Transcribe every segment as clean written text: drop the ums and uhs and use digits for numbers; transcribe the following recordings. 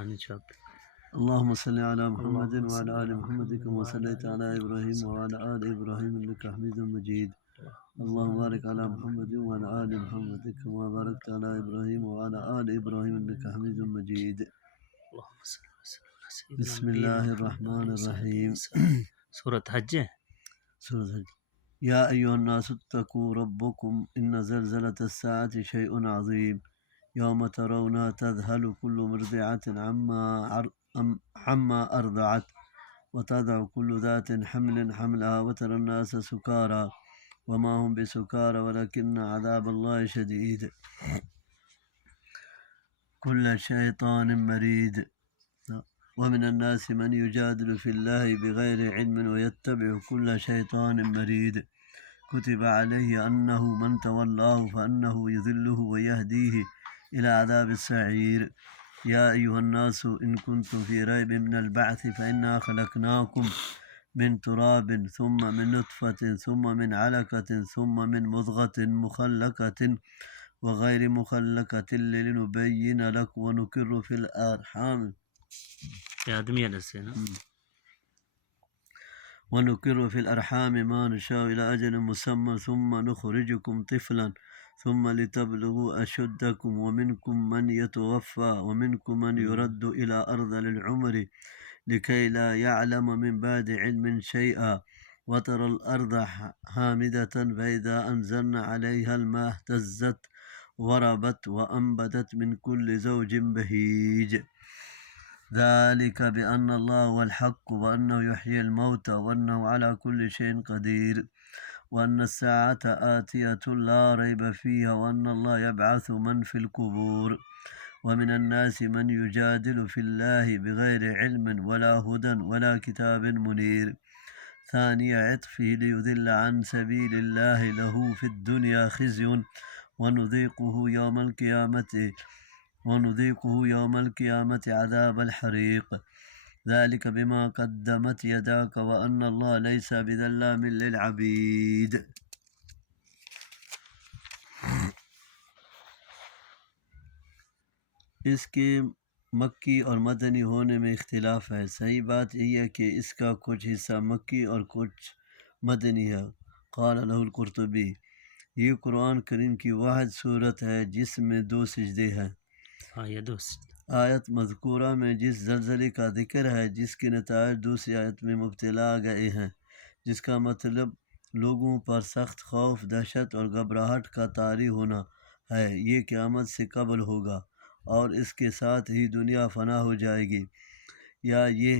آمین شب. اللهم صل على محمد وعلى آل محمد كما صليت على إبراهيم وعلى آل إبراهيم إنك حميد مجيد. اللهم بارك على محمد وعلى آل محمد كما باركت على إبراهيم وعلى آل إبراهيم إنك حميد مجيد. اللهم صل وسلم على سيدنا بسم الله الرحمن الرحيم. سورة حج ہے. سورة الحج. يا أيها الناس اتقوا ربكم إن زلزلة الساعة شيء عظيم يوم ترونها تذهل كل مرضعة عما أرضعت وتضع كل ذات حمل حملها وترى الناس سكارى وما هم بسكارى ولكن عذاب الله شديد. كل شيطان مريد. ومن الناس من يجادل في الله بغير علم ويتبع كل شيطان مريد. كتب عليه أنه من تولاه فأنه يذله ويهديه إلى عذاب السعير. يا أيها الناس إن كنتم في ريب من البعث فإنا خلقناكم من تراب ثم من نطفة ثم من علقة ثم من مضغة مخلقة وغير مخلقة لنبين لك ونقر في الأرحام آدمی علیہ سے نا. ونقر في الأرحام ما نشاء إلى أجل مسمى ثم نخرجكم طفلا ثم لتبلغوا أشدكم ومنكم من يتوفى ومنكم من يرد إلى أرذل العمر لكي لا يعلم من بعد علم شيئا وترى الأرض هامدة فإذا أنزلنا عليها الماء اهتزت وربت وأنبتت من كل زوج بهيج. ذلك بأن الله هو الحق وأنه يحيي الموتى وأنه على كل شيء قدير وأن الساعة آتية لا ريب فيها وأن الله يبعث من في القبور. ومن الناس من يجادل في الله بغير علم ولا هدى ولا كتاب منير. ثاني عطفه ليضل عن سبيل الله له في الدنيا خزي ونذيقه يوم القيامة عذاب الحريق. ذلك بما قدمت يداك وأن الله ليس بظلام للعبيد. اس کے مکی اور مدنی ہونے میں اختلاف ہے. صحیح بات یہ ہے کہ اس کا کچھ حصہ مکی اور کچھ مدنی ہے. قال له القرطبی. یہ قرآن کریم کی واحد صورت ہے جس میں 2 سجدے ہیں. آیت مذکورہ میں جس زلزلے کا ذکر ہے جس کے نتائج دوسری آیت میں مبتلا گئے ہیں، جس کا مطلب لوگوں پر سخت خوف، دہشت اور گھبراہٹ کا طاری ہونا ہے. یہ قیامت سے قبل ہوگا اور اس کے ساتھ ہی دنیا فنا ہو جائے گی، یا یہ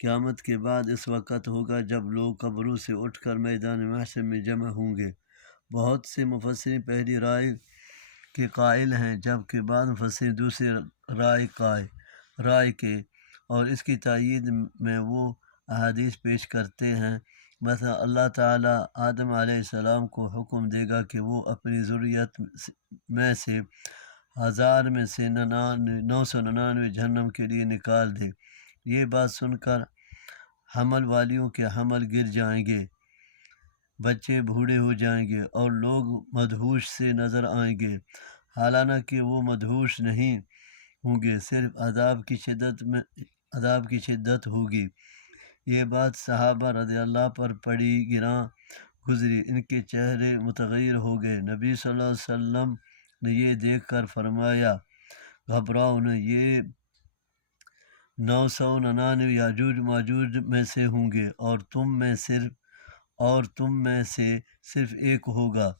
قیامت کے بعد اس وقت ہوگا جب لوگ قبروں سے اٹھ کر میدان محشر میں جمع ہوں گے. بہت سے مفسرین پہلی رائے کے قائل ہیں جبکہ بعض مفسرین دوسری رائے کے، اور اس کی تائید میں وہ احادیث پیش کرتے ہیں. مثلا اللہ تعالیٰ آدم علیہ السلام کو حکم دے گا کہ وہ اپنی ذریت میں سے 1000 میں سے 999 جہنم کے لیے نکال دے. یہ بات سن کر حمل والیوں کے حمل گر جائیں گے، بچے بوڑھے ہو جائیں گے اور لوگ مدہوش سے نظر آئیں گے، حالانکہ وہ مدہوش نہیں ہوں گے، صرف عذاب کی شدت ہوگی. یہ بات صحابہ رضی اللہ پر پڑی گراں گزری، ان کے چہرے متغیر ہو گئے. نبی صلی اللہ علیہ وسلم نے یہ دیکھ کر فرمایا گھبراؤ نہ، یہ 999 یاجوج ماجوج میں سے ہوں گے اور تم میں سے صرف ایک ہوگا.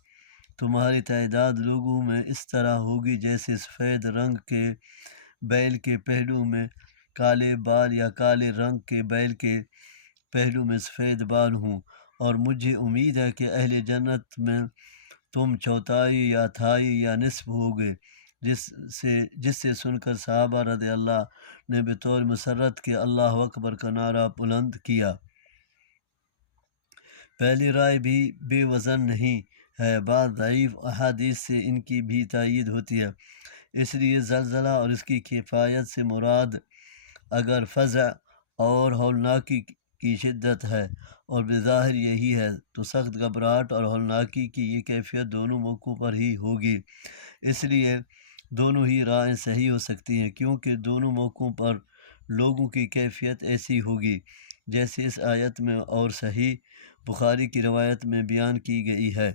تمہاری تعداد لوگوں میں اس طرح ہوگی جیسے سفید رنگ کے بیل کے پہلو میں کالے بال یا کالے رنگ کے بیل کے پہلو میں سفید بال ہوں. اور مجھے امید ہے کہ اہل جنت میں تم چوتھائی یا تھائی یا نصف ہوگے. جس سے سن کر صحابہ رضی اللہ نے بطور مسرت کے اللہ اکبر کا نعرہ بلند کیا. پہلی رائے بھی بے وزن نہیں ہے، بعض ضعیف احادیث سے ان کی بھی تائید ہوتی ہے. اس لیے زلزلہ اور اس کی کیفیت سے مراد اگر فزع اور ہولناکی کی شدت ہے اور بظاہر یہی ہے تو سخت گھبراہٹ اور ہولناکی کی یہ کیفیت دونوں موقعوں پر ہی ہوگی. اس لیے دونوں ہی رائے صحیح ہو سکتی ہیں، کیونکہ دونوں موقعوں پر لوگوں کی کیفیت ایسی ہوگی جیسے اس آیت میں اور صحیح بخاری کی روایت میں بیان کی گئی ہے،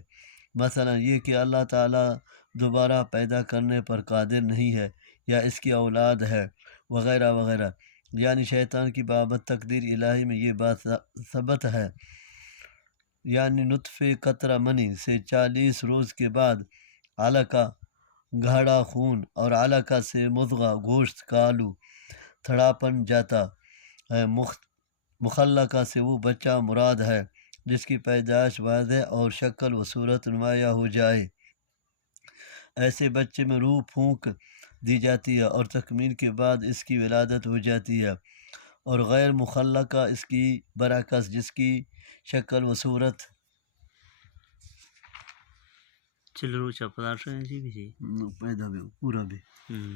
مثلا یہ کہ اللہ تعالیٰ دوبارہ پیدا کرنے پر قادر نہیں ہے یا اس کی اولاد ہے وغیرہ وغیرہ، یعنی شیطان کی بابت تقدیر الہی میں یہ بات ثبت ہے، یعنی نطفے قطرہ منی سے 40 روز کے بعد علقہ گاڑھا خون اور علقہ سے مضغہ گوشت کالو تھڑا پن جاتا ہے، مخلقہ سے وہ بچہ مراد ہے جس کی پیدائش واضح اور شکل و صورت نمایاں ہو جائے، ایسے بچے میں روح پھونک دی جاتی ہے اور تکمیل کے بعد اس کی ولادت ہو جاتی ہے، اور غیر مخلقہ اس کی برعکس جس کی شکل و صورت چلو چپدار جی بھی پیدا بھی پورا بھی ہوں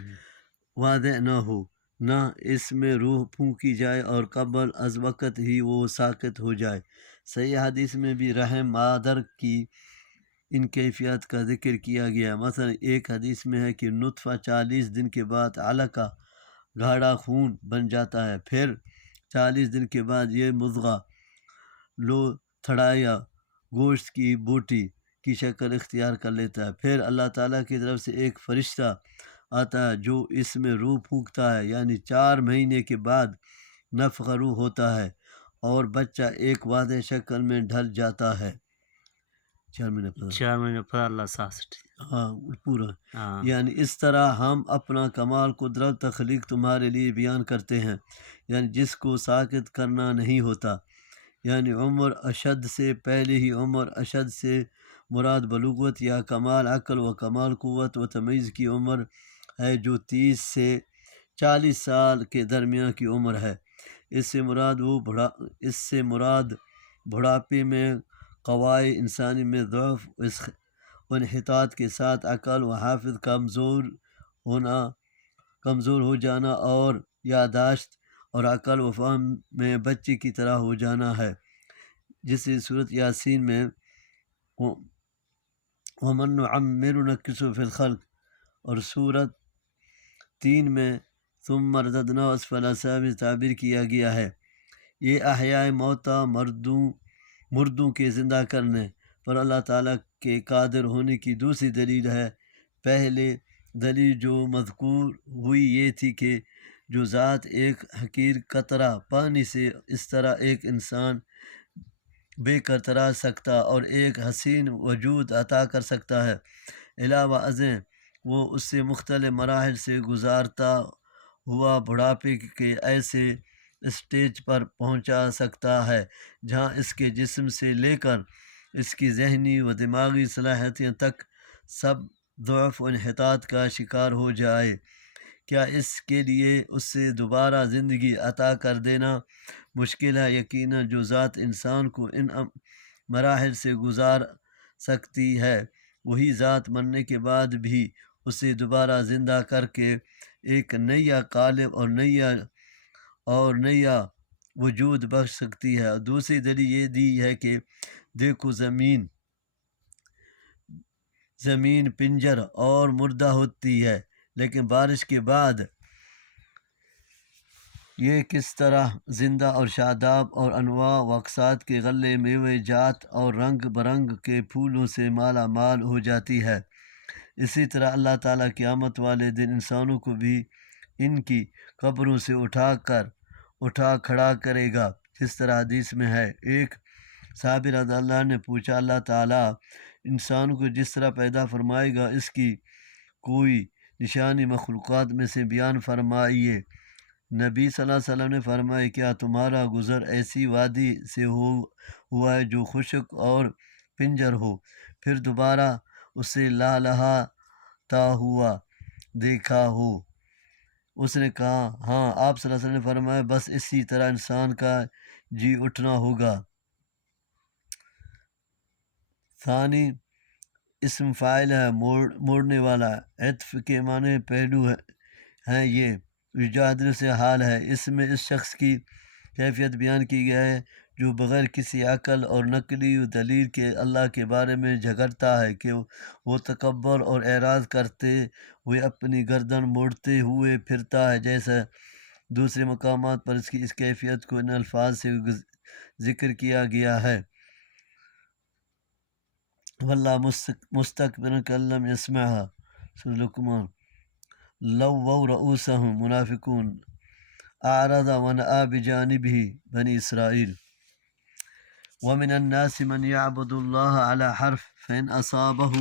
واضح نہ ہو، نہ اس میں روح پھونکی جائے اور قبل از وقت ہی وہ ساقط ہو جائے۔ صحیح حدیث میں بھی رحم مادر کی ان کیفیات کا ذکر کیا گیا، مثلا ایک حدیث میں ہے کہ نطفہ 40 دن کے بعد علقہ گاڑھا خون بن جاتا ہے، پھر 40 دن کے بعد یہ مضغہ لو تھڑایا گوشت کی بوٹی کی شکل اختیار کر لیتا ہے، پھر اللہ تعالیٰ کی طرف سے ایک فرشتہ آتا ہے جو اس میں روح پھونکتا ہے، یعنی 4 مہینے کے بعد نفخ روح ہوتا ہے اور بچہ ایک واضح شکل میں ڈھل جاتا ہے۔ 4 مہینے پڑا 4 مہینے پر اللہ 66 ہاں پورا، ہاں یعنی اس طرح ہم اپنا کمال قدرت تخلیق تمہارے لیے بیان کرتے ہیں، یعنی جس کو ساقط کرنا نہیں ہوتا، یعنی عمر اشد سے پہلے ہی عمر اشد سے مراد بلوغت یا کمال عقل و کمال قوت و تمیز کی عمر ہے، جو 30 سے 40 سال کے درمیان کی عمر ہے، اس سے مراد بڑھاپے میں قوائے انسانی میں ضعف و انحطاط کے ساتھ عقل و حافظ کمزور ہو جانا اور یادداشت اور عقل و فہم میں بچے کی طرح ہو جانا ہے، جسے صورت یاسین میں وَمَن نُعَمِّرْهُ نُنَكِّسْهُ فِي الْخَلْقِ اور صورت 3 میں ثُمَّ رَدَدْنَاهُ أَسْفَلَ سَافِلِينَ تعبیر کیا گیا ہے۔ یہ احیاء موتیٰ مردوں کے زندہ کرنے پر اللہ تعالیٰ کے قادر ہونے کی دوسری دلیل ہے۔ پہلے دلیل جو مذکور ہوئی یہ تھی کہ جو ذات ایک حقیر قطرہ پانی سے اس طرح ایک انسان بے کر تراش سکتا اور ایک حسین وجود عطا کر سکتا ہے، علاوہ ازیں وہ اس سے مختلف مراحل سے گزارتا ہوا بڑھاپے کے ایسے اسٹیج پر پہنچا سکتا ہے جہاں اس کے جسم سے لے کر اس کی ذہنی و دماغی صلاحیتیں تک سب ضعف و انحطاط کا شکار ہو جائے۔ کیا اس کے لیے اس سے دوبارہ زندگی عطا کر دینا مشکل ہے؟ یقیناً جو ذات انسان کو ان مراحل سے گزار سکتی ہے وہی ذات مرنے کے بعد بھی اسے دوبارہ زندہ کر کے ایک نیا قالب اور نیا وجود بخش سکتی ہے۔ دوسری دلیل یہ دی ہے کہ دیکھو زمین پنجر اور مردہ ہوتی ہے، لیکن بارش کے بعد یہ کس طرح زندہ اور شاداب اور انواع و اقساط کے غلے میوے جات اور رنگ برنگ کے پھولوں سے مالا مال ہو جاتی ہے، اسی طرح اللہ تعالیٰ قیامت والے دن انسانوں کو بھی ان کی قبروں سے اٹھا کھڑا کرے گا، جس طرح حدیث میں ہے۔ ایک صحابی رضی اللہ عنہ نے پوچھا، اللہ تعالیٰ انسان کو جس طرح پیدا فرمائے گا اس کی کوئی نشانی مخلوقات میں سے بیان فرمائیے۔ نبی صلی اللہ علیہ وسلم نے فرمایا، کیا تمہارا گزر ایسی وادی سے ہوا ہے جو خشک اور پنجر ہو، پھر دوبارہ اسے لہلہاتا ہوا دیکھا ہو؟ اس نے کہا ہاں۔ آپ صلی اللہ علیہ وسلم نے فرمایا، بس اسی طرح انسان کا جی اٹھنا ہوگا۔ ثانی اسم فاعل ہے، موڑنے والا، عطف کے معنی پہلو ہیں، یہ یجادل سے حال ہے، اس میں اس شخص کی کیفیت بیان کی گئی ہے جو بغیر کسی عقل اور نقلی دلیل کے اللہ کے بارے میں جھگڑتا ہے کہ وہ تکبر اور اعراض کرتے ہوئے اپنی گردن موڑتے ہوئے پھرتا ہے، جیسا دوسرے مقامات پر اس کیفیت کو ان الفاظ سے ذکر کیا گیا ہے: واللہ مستکبرن کأن لم يسمعها، سورۃ لقمان، لووا رؤوسهم منافقون، اعرض ونأى بجانبه بنی اسرائیل، ومن الناس من يعبد الله على حرف فإن أصابه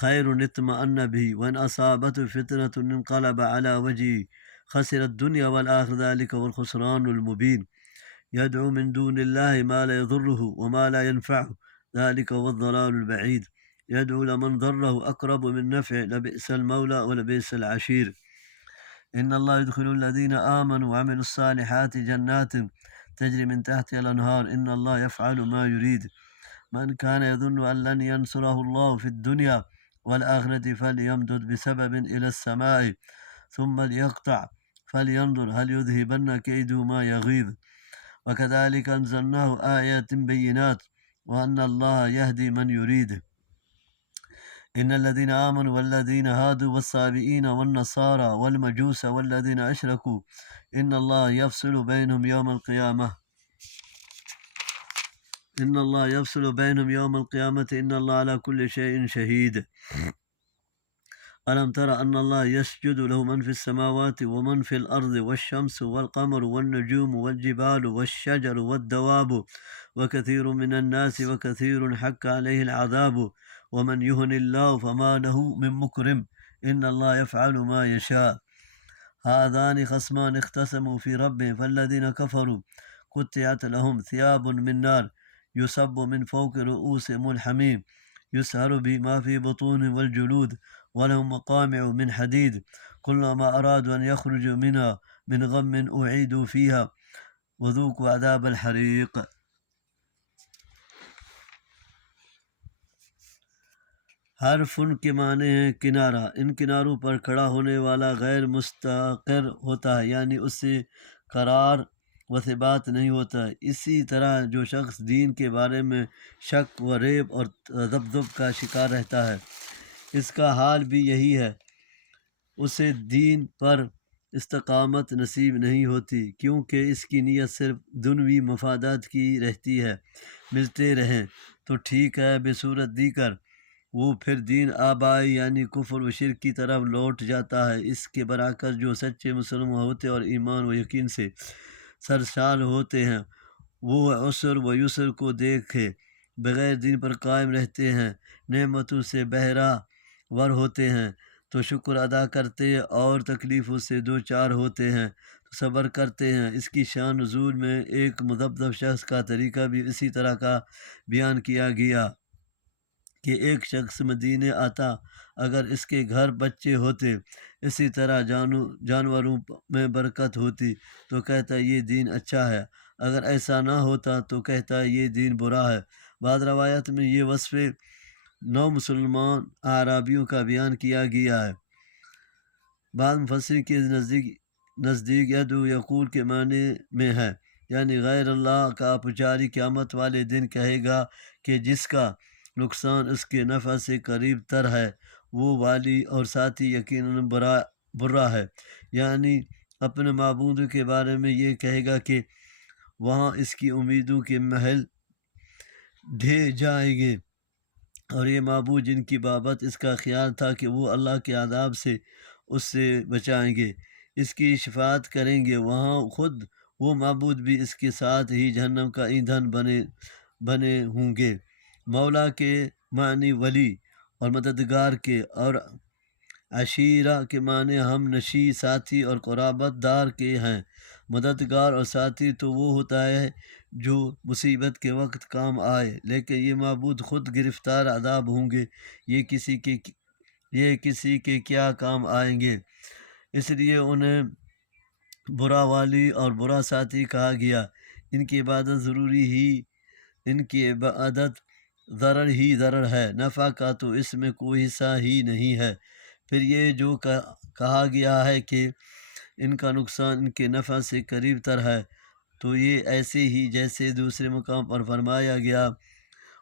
خير اطمأن به وإن أصابته فتنة انقلب على وجهه خسر الدنيا والآخرة ذلك هو الخسران المبين، يدعو من دون الله ما لا يضره وما لا ينفعه ذلك هو الضلال البعيد، يدعو لمن ضره أقرب من نفعه لبئس المولى ولبئس العشير، إن الله يدخل الذين آمنوا وعملوا الصالحات جنات تجري من تحتها الأنهار إن الله يفعل ما يريد، من كان يظن أن لن ينصره الله في الدنيا والآخرة فليمدد بسبب إلى السماء ثم ليقطع فلينظر هل يذهبن كيده ما يغيظ، وكذلك أنزلناه آيات بينات وأن الله يهدي من يريد، إن الذين آمنوا والذين هادوا والصابئين والنصارى والمجوس والذين أشركوا إن الله يفصل بينهم يوم القيامة إن الله على كل شيء شهيد، ألم تر أن الله يسجد له من في السماوات ومن في الأرض والشمس والقمر والنجوم والجبال والشجر والدواب وكثير من الناس وكثير حق عليه العذاب ومن يهن الله فما له من مكرم إن الله يفعل ما يشاء، هذان خصمان اختصموا في ربهم فالذين كفروا قطعت لهم ثياب من نار يصب من فوق رؤوسهم الحميم يسهر بما في بطونهم والجلود ولهم مقامع من حديد كلما أرادوا أن يخرجوا منها من غم أعيدوا فيها وذوقوا عذاب الحريق۔ حرف ان کے معنی ہیں کنارہ، ان کناروں پر کھڑا ہونے والا غیر مستقر ہوتا ہے، یعنی اس سے قرار و ثبات نہیں ہوتا۔ اسی طرح جو شخص دین کے بارے میں شک و ریب اور تذبذب کا شکار رہتا ہے، اس کا حال بھی یہی ہے، اسے دین پر استقامت نصیب نہیں ہوتی، کیونکہ اس کی نیت صرف دنیوی مفادات کی رہتی ہے، ملتے رہیں تو ٹھیک ہے، بصورت دیگر وہ پھر دین آبائی یعنی کفر و شرک کی طرف لوٹ جاتا ہے۔ اس کے برعکس جو سچے مسلمان ہوتے اور ایمان و یقین سے سرشار ہوتے ہیں، وہ عسر و یسر کو دیکھے بغیر دین پر قائم رہتے ہیں، نعمتوں سے بہرہ ور ہوتے ہیں تو شکر ادا کرتے اور تکلیفوں سے دوچار ہوتے ہیں تو صبر کرتے ہیں۔ اس کی شان نزول میں ایک مذبذب شخص کا طریقہ بھی اسی طرح کا بیان کیا گیا کہ ایک شخص مدینے آتا، اگر اس کے گھر بچے ہوتے، اسی طرح جانوروں میں برکت ہوتی تو کہتا یہ دین اچھا ہے، اگر ایسا نہ ہوتا تو کہتا یہ دین برا ہے۔ بعض روایت میں یہ وصف 9 مسلمان اعرابیوں کا بیان کیا گیا ہے۔ بعض مفسرین کے نزدیک یدعو یقول کے معنی میں ہے، یعنی غیر اللہ کا پجاری قیامت والے دن کہے گا کہ جس کا نقصان اس کے نفع سے قریب تر ہے وہ والی اور ساتھی یقیناً برا ہے، یعنی اپنے معبود کے بارے میں یہ کہے گا کہ وہاں اس کی امیدوں کے محل ڈھے جائیں گے، اور یہ معبود جن کی بابت اس کا خیال تھا کہ وہ اللہ کے عذاب سے اس سے بچائیں گے، اس کی شفاعت کریں گے، وہاں خود وہ معبود بھی اس کے ساتھ ہی جہنم کا ایندھن بنے ہوں گے۔ مولا کے معنی ولی اور مددگار کے، اور عشیرہ کے معنی ہم نشی، ساتھی اور قرابت دار کے ہیں۔ مددگار اور ساتھی تو وہ ہوتا ہے جو مصیبت کے وقت کام آئے، لیکن یہ معبود خود گرفتار عذاب ہوں گے، یہ کسی کے کیا کام آئیں گے، اس لیے انہیں برا والی اور برا ساتھی کہا گیا۔ ان کی عبادت ضرر ہی ضرر ہے، نفع کا تو اس میں کوئی حصہ ہی نہیں ہے۔ پھر یہ جو کہا گیا ہے کہ ان کا نقصان ان کے نفع سے قریب تر ہے، تو یہ ایسے ہی جیسے دوسرے مقام پر فرمایا گیا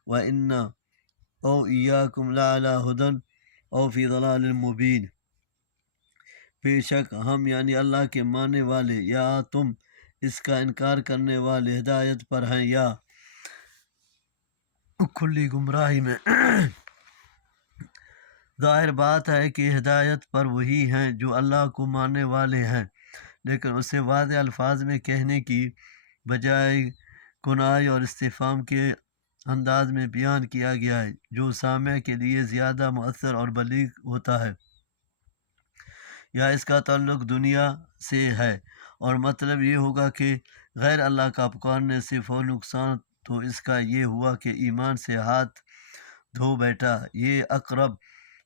وَإِنَّ او ایاکم لعلی ہدن او فی ضلال مبین، بے شک ہم یعنی اللہ کے ماننے والے یا تم اس کا انکار کرنے والے ہدایت پر ہیں یا کھلی گمراہی میں۔ ظاہر بات ہے کہ ہدایت پر وہی ہیں جو اللہ کو ماننے والے ہیں، لیکن اسے واضح الفاظ میں کہنے کی بجائے کنائی اور استفہام کے انداز میں بیان کیا گیا ہے، جو سامع کے لیے زیادہ مؤثر اور بلیغ ہوتا ہے۔ یا اس کا تعلق دنیا سے ہے اور مطلب یہ ہوگا کہ غیر اللہ کا پکارنے سے فو نقصان تو اس کا یہ ہوا کہ ایمان سے ہاتھ دھو بیٹھا، یہ اقرب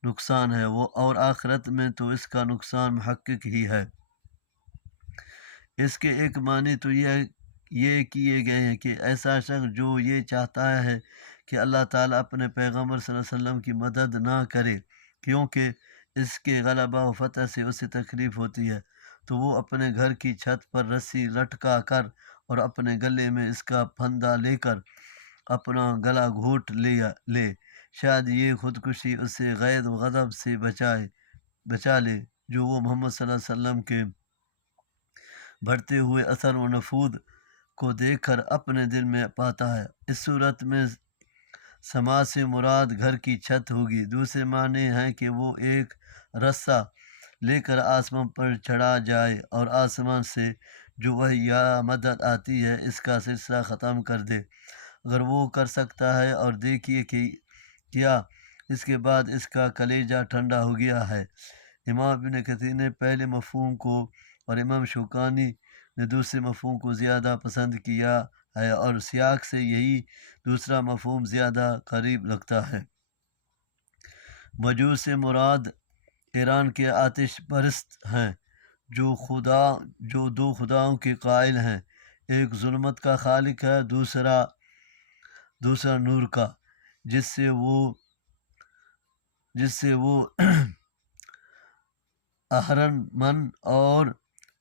نقصان ہے، وہ اور آخرت میں تو اس کا نقصان محقق ہی ہے۔ اس کے ایک معنی تو یہ کیے گئے ہیں کہ ایسا شخص جو یہ چاہتا ہے کہ اللہ تعالیٰ اپنے پیغمبر صلی اللہ علیہ وسلم کی مدد نہ کرے کیونکہ اس کے غلبہ و فتح سے اسے تکلیف ہوتی ہے، تو وہ اپنے گھر کی چھت پر رسی لٹکا کر اور اپنے گلے میں اس کا پھندا لے کر اپنا گلا گھونٹ لے، شاید یہ خودکشی اسے غیظ و غضب سے بچا لے جو وہ محمد صلی اللہ علیہ وسلم کے بڑھتے ہوئے اثر و نفوذ کو دیکھ کر اپنے دل میں پاتا ہے۔ اس صورت میں سما سے مراد گھر کی چھت ہوگی۔ دوسرے معنی ہیں کہ وہ ایک رسہ لے کر آسمان پر چڑھا جائے اور آسمان سے جو وحی یا مدد آتی ہے اس کا سلسلہ ختم کر دے، اگر وہ کر سکتا ہے۔ اور دیکھیے کہ کیا اس کے بعد اس کا کلیجہ ٹھنڈا ہو گیا ہے۔ امام ابن کثیر نے پہلے مفہوم کو اور امام شوکانی نے دوسرے مفہوم کو زیادہ پسند کیا ہے، اور سیاق سے یہی دوسرا مفہوم زیادہ قریب لگتا ہے۔ مجوس سے مراد ایران کے آتش پرست ہیں جو دو خداؤں کے قائل ہیں، ایک ظلمت کا خالق ہے، دوسرا نور کا، جس سے وہ اہرن من اور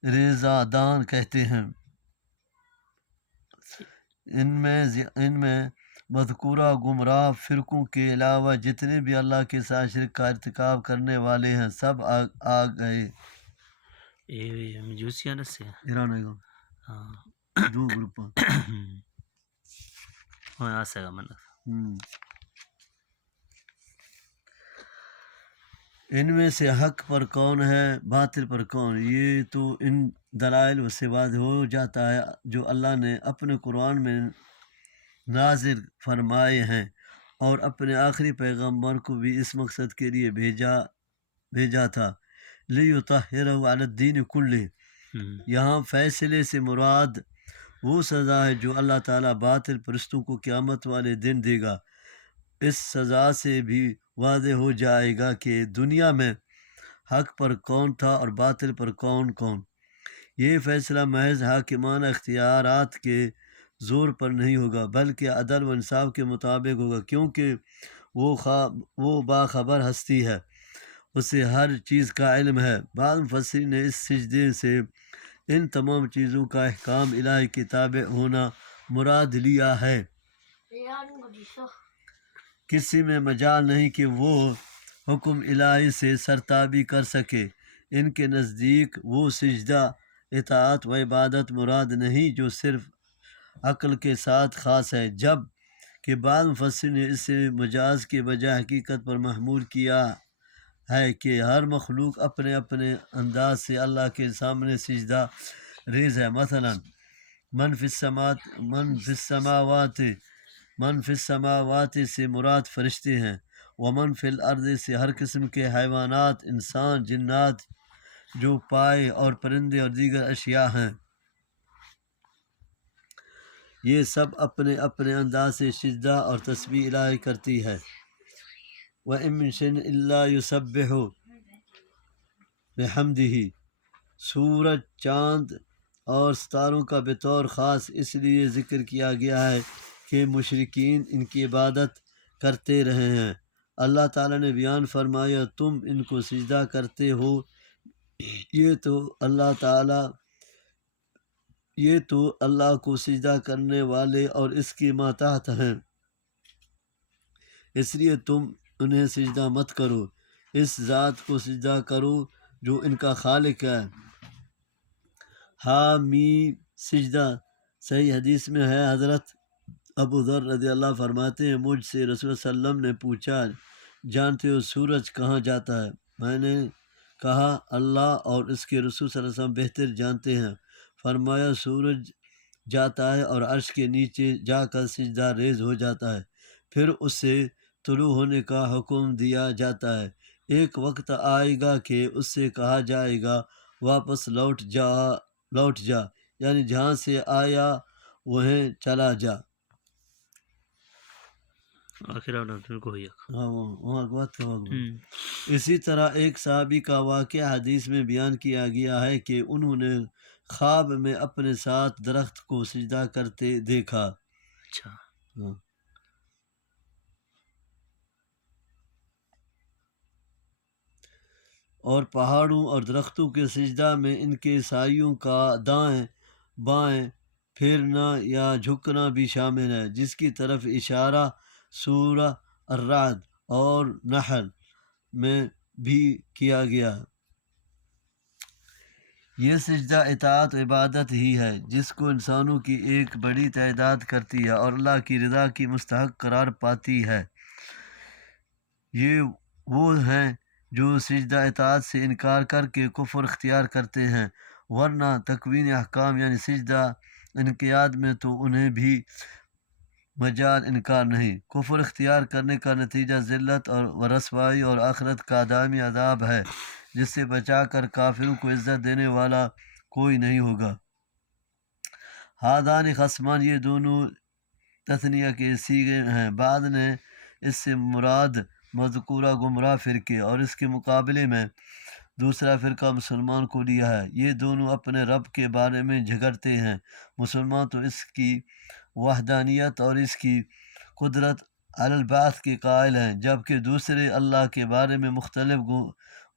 ریزہ دان کہتے ہیں۔ ان میں مذکورہ گمراہ فرقوں کے علاوہ جتنے بھی اللہ کے ساتھ شرک کا ارتکاب کرنے والے ہیں سب آ گئے۔ یہ مجوسیان سے ایران ہے گا ہاں دو گروپ وہاں سے گا من ان میں سے حق پر کون ہے باطل پر کون، یہ تو ان دلائل سے واضح ہو جاتا ہے جو اللہ نے اپنے قرآن میں نازل فرمائے ہیں، اور اپنے آخری پیغمبر کو بھی اس مقصد کے لیے بھیجا تھا لِیُطَہِّرَهُ عَلَى الدِّینِ كُلِّهِ۔ یہاں فیصلے سے مراد وہ سزا ہے جو اللہ تعالیٰ باطل پرستوں کو قیامت والے دن دے گا۔ اس سزا سے بھی واضح ہو جائے گا کہ دنیا میں حق پر کون تھا اور باطل پر کون۔ یہ فیصلہ محض حاکمانہ اختیارات کے زور پر نہیں ہوگا بلکہ عدل و انصاف کے مطابق ہوگا، کیونکہ وہ باخبر ہستی ہے، اسے ہر چیز کا علم ہے۔ بعض مفسرین نے اس سجدے سے ان تمام چیزوں کا احکام الہی کے تابع ہونا مراد لیا ہے۔ کسی میں مجال نہیں کہ وہ حکم الہی سے سرتابی کر سکے۔ ان کے نزدیک وہ سجدہ اطاعت و عبادت مراد نہیں جو صرف عقل کے ساتھ خاص ہے، جب کہ بعض مفسرین نے اسے مجاز کے بجائے حقیقت پر محمول کیا ہے کہ ہر مخلوق اپنے اپنے انداز سے اللہ کے سامنے سجدہ ریز ہے۔ مثلا من فی السماوات سے مراد فرشتے ہیں، ومن فی الارض سے ہر قسم کے حیوانات، انسان، جنات جو پائے اور پرندے اور دیگر اشیاء ہیں، یہ سب اپنے اپنے انداز سے سجدہ اور تسبیح الہی کرتی ہے۔ وَإِن مِّن شَيْءٍ إِلَّا يُسَبِّحُ بِحَمْدِهِ۔ سورج، چاند اور ستاروں کا بطور خاص اس لیے ذکر کیا گیا ہے کہ مشرکین ان کی عبادت کرتے رہے ہیں۔ اللہ تعالیٰ نے بیان فرمایا تم ان کو سجدہ کرتے ہو، یہ تو اللہ تعالیٰ یہ تو اللہ کو سجدہ کرنے والے اور اس کی ماتحت ہیں، اس لیے تم انہیں سجدہ مت کرو، اس ذات کو سجدہ کرو جو ان کا خالق ہے۔ حامیم سجدہ۔ صحیح حدیث میں ہے، حضرت ابو ذر رضی اللہ فرماتے ہیں، مجھ سے رسول صلی اللہ علیہ وسلم نے پوچھا، جانتے ہو سورج کہاں جاتا ہے؟ میں نے کہا اللہ اور اس کے رسول صلی اللہ علیہ وسلم بہتر جانتے ہیں۔ فرمایا سورج جاتا ہے اور عرش کے نیچے جا کر سجدہ ریز ہو جاتا ہے، پھر اسے طلوع ہونے کا حکم دیا جاتا ہے۔ ایک وقت آئے گا کہ اس سے کہا جائے گا واپس لوٹ جا، یعنی جہاں سے آیا وہیں چلا جا۔ آخر کو ہی ہاں وہاں بات کا وقت۔ اسی طرح ایک صحابی کا واقعہ حدیث میں بیان کیا گیا ہے کہ انہوں نے خواب میں اپنے ساتھ درخت کو سجدہ کرتے دیکھا۔ اچھا ہاں۔ اور پہاڑوں اور درختوں کے سجدہ میں ان کے سائیوں کا دائیں بائیں پھیرنا یا جھکنا بھی شامل ہے، جس کی طرف اشارہ سورہ الرعد اور نحل میں بھی کیا گیا۔ یہ سجدہ اطاعت و عبادت ہی ہے جس کو انسانوں کی ایک بڑی تعداد کرتی ہے اور اللہ کی رضا کی مستحق قرار پاتی ہے۔ یہ وہ ہیں جو سجدہ اطاعت سے انکار کر کے کفر اختیار کرتے ہیں، ورنہ تکوین احکام یعنی سجدہ انقیاد میں تو انہیں بھی مجال انکار نہیں۔ کفر اختیار کرنے کا نتیجہ ذلت اور رسوائی اور آخرت کا دائمی عذاب ہے، جس سے بچا کر کافروں کو عزت دینے والا کوئی نہیں ہوگا۔ ہادانی خصمان، یہ دونوں تثنیہ کے صیغے ہیں، بعد نے اس سے مراد مذکورہ گمراہ فرقے اور اس کے مقابلے میں دوسرا فرقہ مسلمان کو لیا ہے۔ یہ دونوں اپنے رب کے بارے میں جھگڑتے ہیں۔ مسلمان تو اس کی وحدانیت اور اس کی قدرت علی البعث کے قائل ہیں، جبکہ دوسرے اللہ کے بارے میں مختلف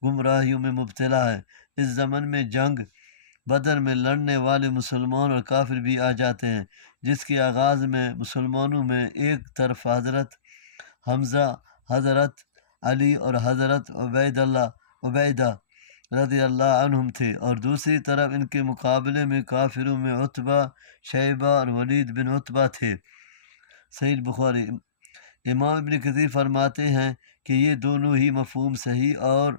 گمراہیوں میں مبتلا ہے۔ اس زمن میں جنگ بدر میں لڑنے والے مسلمان اور کافر بھی آ جاتے ہیں، جس کے آغاز میں مسلمانوں میں ایک طرف حضرت حمزہ، حضرت علی اور حضرت عبیدہ رضی اللہ عنہم تھے، اور دوسری طرف ان کے مقابلے میں کافروں میں عتبہ، شیبہ اور ولید بن عتبہ تھے۔ صحیح بخاری۔ امام ابن کثیر فرماتے ہیں کہ یہ دونوں ہی مفہوم صحیح اور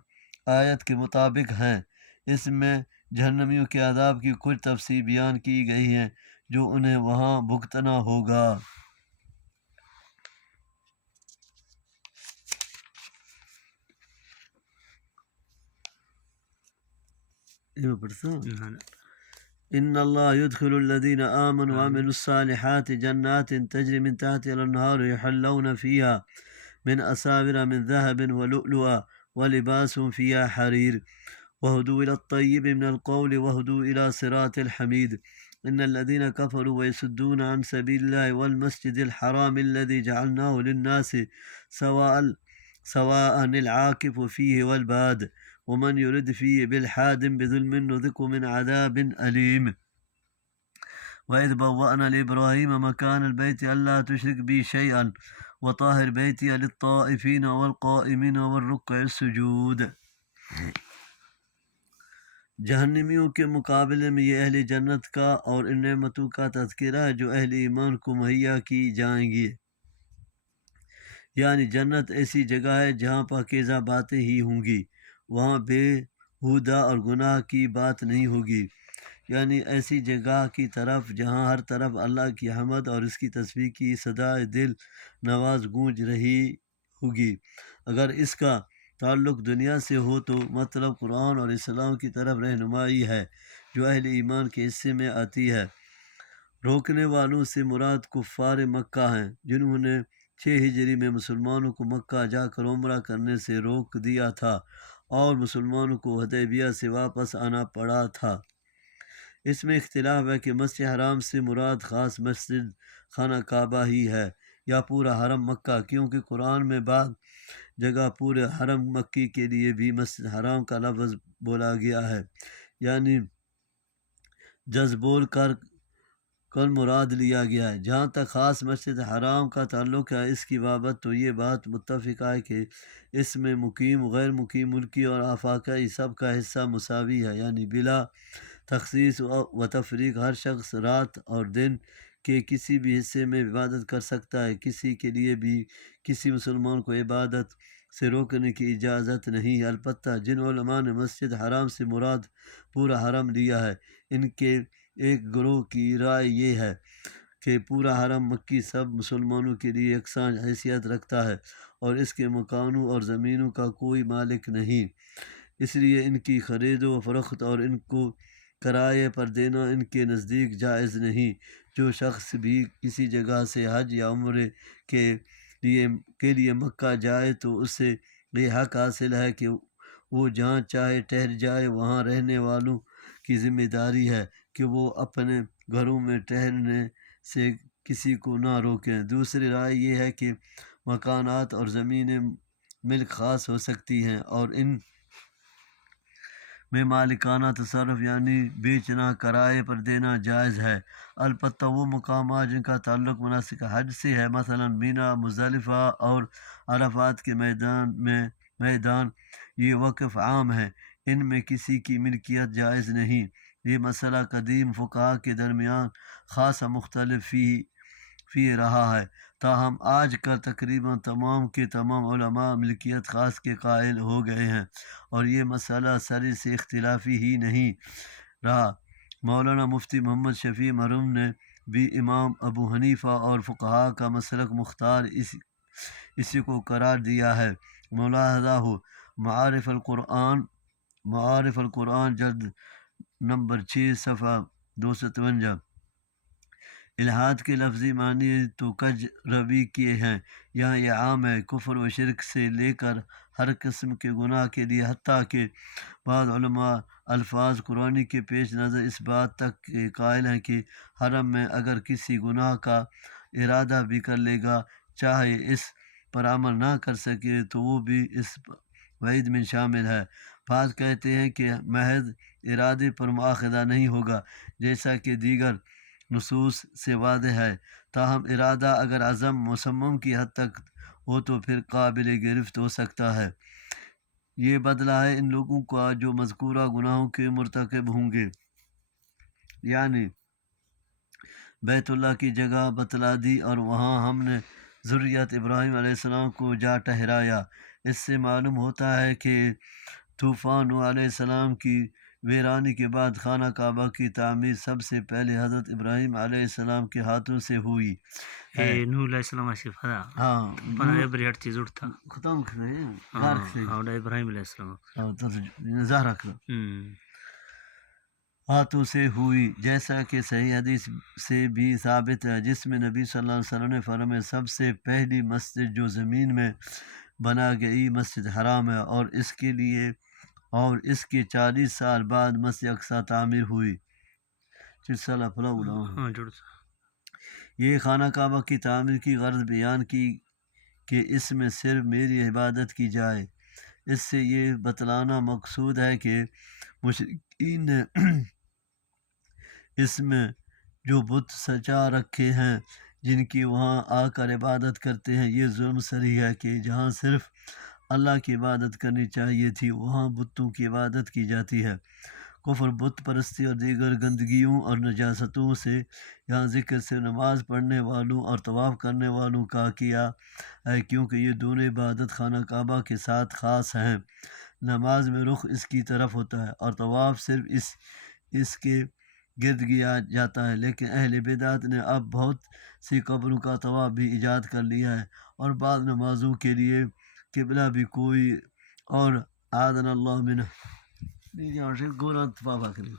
آیت کے مطابق ہیں۔ اس میں جہنمیوں کے عذاب کی کچھ تفصیل بیان کی گئی ہیں جو انہیں وہاں بھگتنا ہوگا۔ ان اللہ يدخل الذين آمنوا وعملوا الصالحات جنات تجري من تحتها الانهار يحلون فيها من أساور من ذهب ولؤلؤا ولباسهم فيها حرير وهدوا إلى الطيب من القول وهدوا إلى صراط الحميد إن الذين كفروا ويصدون عن سبيل الله والمسجد الحرام الذي جعلناه للناس سواء العاكف فيه والباد ومن يرد فيه بالحاد بظلم نذقه من عذاب أليم وإذ بوأنا لإبراهيم مكان البيت ألا تشرك بي شيئا وطاهر بيتي للطائفين والقائمين والركع السجود۔ جہنمیوں کے مقابلے میں یہ اہل جنت کا اور ان نعمتوں کا تذکرہ ہے جو اہل ایمان کو مہیا کی جائیں گی، یعنی جنت ایسی جگہ ہے جہاں پاکیزہ باتیں ہی ہوں گی، وہاں بے ہودہ اور گناہ کی بات نہیں ہوگی، یعنی ایسی جگہ کی طرف جہاں ہر طرف اللہ کی حمد اور اس کی تسبیح کی صدائے دل نواز گونج رہی ہوگی۔ اگر اس کا تعلق دنیا سے ہو تو مطلب قرآن اور اسلام کی طرف رہنمائی ہے جو اہل ایمان کے حصے میں آتی ہے۔ روکنے والوں سے مراد کفار مکہ ہیں جنہوں نے 6 ہجری میں مسلمانوں کو مکہ جا کر عمرہ کرنے سے روک دیا تھا اور مسلمانوں کو حدیبیہ سے واپس آنا پڑا تھا۔ اس میں اختلاف ہے کہ مسجد حرام سے مراد خاص مسجد خانہ کعبہ ہی ہے یا پورا حرم مکہ، کیونکہ قرآن میں بعض جگہ پورے حرم مکی کے لیے بھی مسجد حرام کا لفظ بولا گیا ہے، یعنی جز بول کر کل مراد لیا گیا ہے۔ جہاں تک خاص مسجد حرام کا تعلق ہے اس کی بابت تو یہ بات متفق ہے کہ اس میں مقیم، غیر مقیم، ملکی اور آفاقی سب کا حصہ مساوی ہے، یعنی بلا تخصیص و تفریق ہر شخص رات اور دن کے کسی بھی حصے میں عبادت کر سکتا ہے۔ کسی کے لیے بھی کسی مسلمان کو عبادت سے روکنے کی اجازت نہیں ہے۔ البتہ جن علماء نے مسجد حرام سے مراد پورا حرم لیا ہے، ان کے ایک گروہ کی رائے یہ ہے کہ پورا حرم مکی سب مسلمانوں کے لیے یکساں حیثیت رکھتا ہے اور اس کے مکانوں اور زمینوں کا کوئی مالک نہیں، اس لیے ان کی خرید و فروخت اور ان کو کرائے پر دینا ان کے نزدیک جائز نہیں۔ جو شخص بھی کسی جگہ سے حج یا عمرے کے لیے مکہ جائے تو اسے یہ حق حاصل ہے کہ وہ جہاں چاہے ٹھہر جائے۔ وہاں رہنے والوں کی ذمہ داری ہے کہ وہ اپنے گھروں میں ٹھہرنے سے کسی کو نہ روکیں۔ دوسری رائے یہ ہے کہ مکانات اور زمینیں ملک خاص ہو سکتی ہیں اور ان میں مالکانہ تصرف یعنی بیچنا، کرائے پر دینا جائز ہے۔ البتہ وہ مقامات جن کا تعلق مناسک حج سے ہے، مثلا مینا، مزدلفہ اور عرفات کے میدان یہ وقف عام ہے، ان میں کسی کی ملکیت جائز نہیں۔ یہ مسئلہ قدیم فقہاء کے درمیان خاصا مختلف فی رہا ہے، تاہم آج کل تقریباً تمام کے تمام علماء ملکیت خاص کے قائل ہو گئے ہیں اور یہ مسئلہ سر سے اختلافی ہی نہیں رہا۔ مولانا مفتی محمد شفیع مرحوم نے بھی امام ابو حنیفہ اور فقہاء کا مسلک مختار اسی کو قرار دیا ہے۔ ملاحظہ ہو معارف القرآن جلد نمبر 6 صفحہ 253۔ الحاد کے لفظی معنی تو کج روی کیے ہیں، یہاں یہ عام ہے، کفر و شرک سے لے کر ہر قسم کے گناہ کے لیے، حتیٰ کہ بعض علماء الفاظ قرآنی کے پیش نظر اس بات تک کے قائل ہیں کہ حرم میں اگر کسی گناہ کا ارادہ بھی کر لے گا، چاہے اس پر عمل نہ کر سکے تو وہ بھی اس وعید میں شامل ہے۔ بعض کہتے ہیں کہ محض ارادے پر مواخذہ نہیں ہوگا، جیسا کہ دیگر نصوص سے واضح ہے، تاہم ارادہ اگر عزم مصمم کی حد تک ہو تو پھر قابل گرفت ہو سکتا ہے۔ یہ بدلہ ہے ان لوگوں کا جو مذکورہ گناہوں کے مرتکب ہوں گے، یعنی بیت اللہ کی جگہ بتلا دی اور وہاں ہم نے ذریت ابراہیم علیہ السلام کو جا ٹھہرایا۔ اس سے معلوم ہوتا ہے کہ طوفان نوح علیہ السلام کی ویرانی کے بعد خانہ کعبہ کی تعمیر سب سے پہلے حضرت ابراہیم علیہ السلام کے ہاتھوں سے ہوئی ہے۔ نوح علیہ السلام asifada ہاں pana every art zurta ختم کرے اور ابراہیم علیہ السلام نظر رکھ لو ہاتھوں سے ہوئی، جیسا کہ صحیح حدیث سے بھی ثابت ہے، جس میں نبی صلی اللہ علیہ وسلم نے فرمایا سب سے پہلی مسجد جو زمین میں بنا گئی مسجد حرام ہے اور اس کے 40 سال بعد مسجد اقصی تعمیر ہوئی۔ یہ خانہ کعبہ کی تعمیر کی غرض بیان کی کہ اس میں صرف میری عبادت کی جائے۔ اس سے یہ بتلانا مقصود ہے کہ مشرکین نے اس میں جو بت سجا رکھے ہیں، جن کی وہاں آ کر عبادت کرتے ہیں، یہ ظلم صریح ہے کہ جہاں صرف اللہ کی عبادت کرنی چاہیے تھی وہاں بتوں کی عبادت کی جاتی ہے۔ کفر، بت پرستی اور دیگر گندگیوں اور نجاستوں سے یہاں ذکر سے نماز پڑھنے والوں اور طواف کرنے والوں کا کیا ہے، کیونکہ یہ دونوں عبادت خانہ کعبہ کے ساتھ خاص ہیں۔ نماز میں رخ اس کی طرف ہوتا ہے اور طواف صرف اس کے گرد کیا جاتا ہے، لیکن اہل بدعت نے اب بہت سی قبروں کا طواف بھی ایجاد کر لیا ہے اور بعض نمازوں کے لیے قبلہ بھی کوئی اور اعاذنا اللہ منہ گورا طواف کرے۔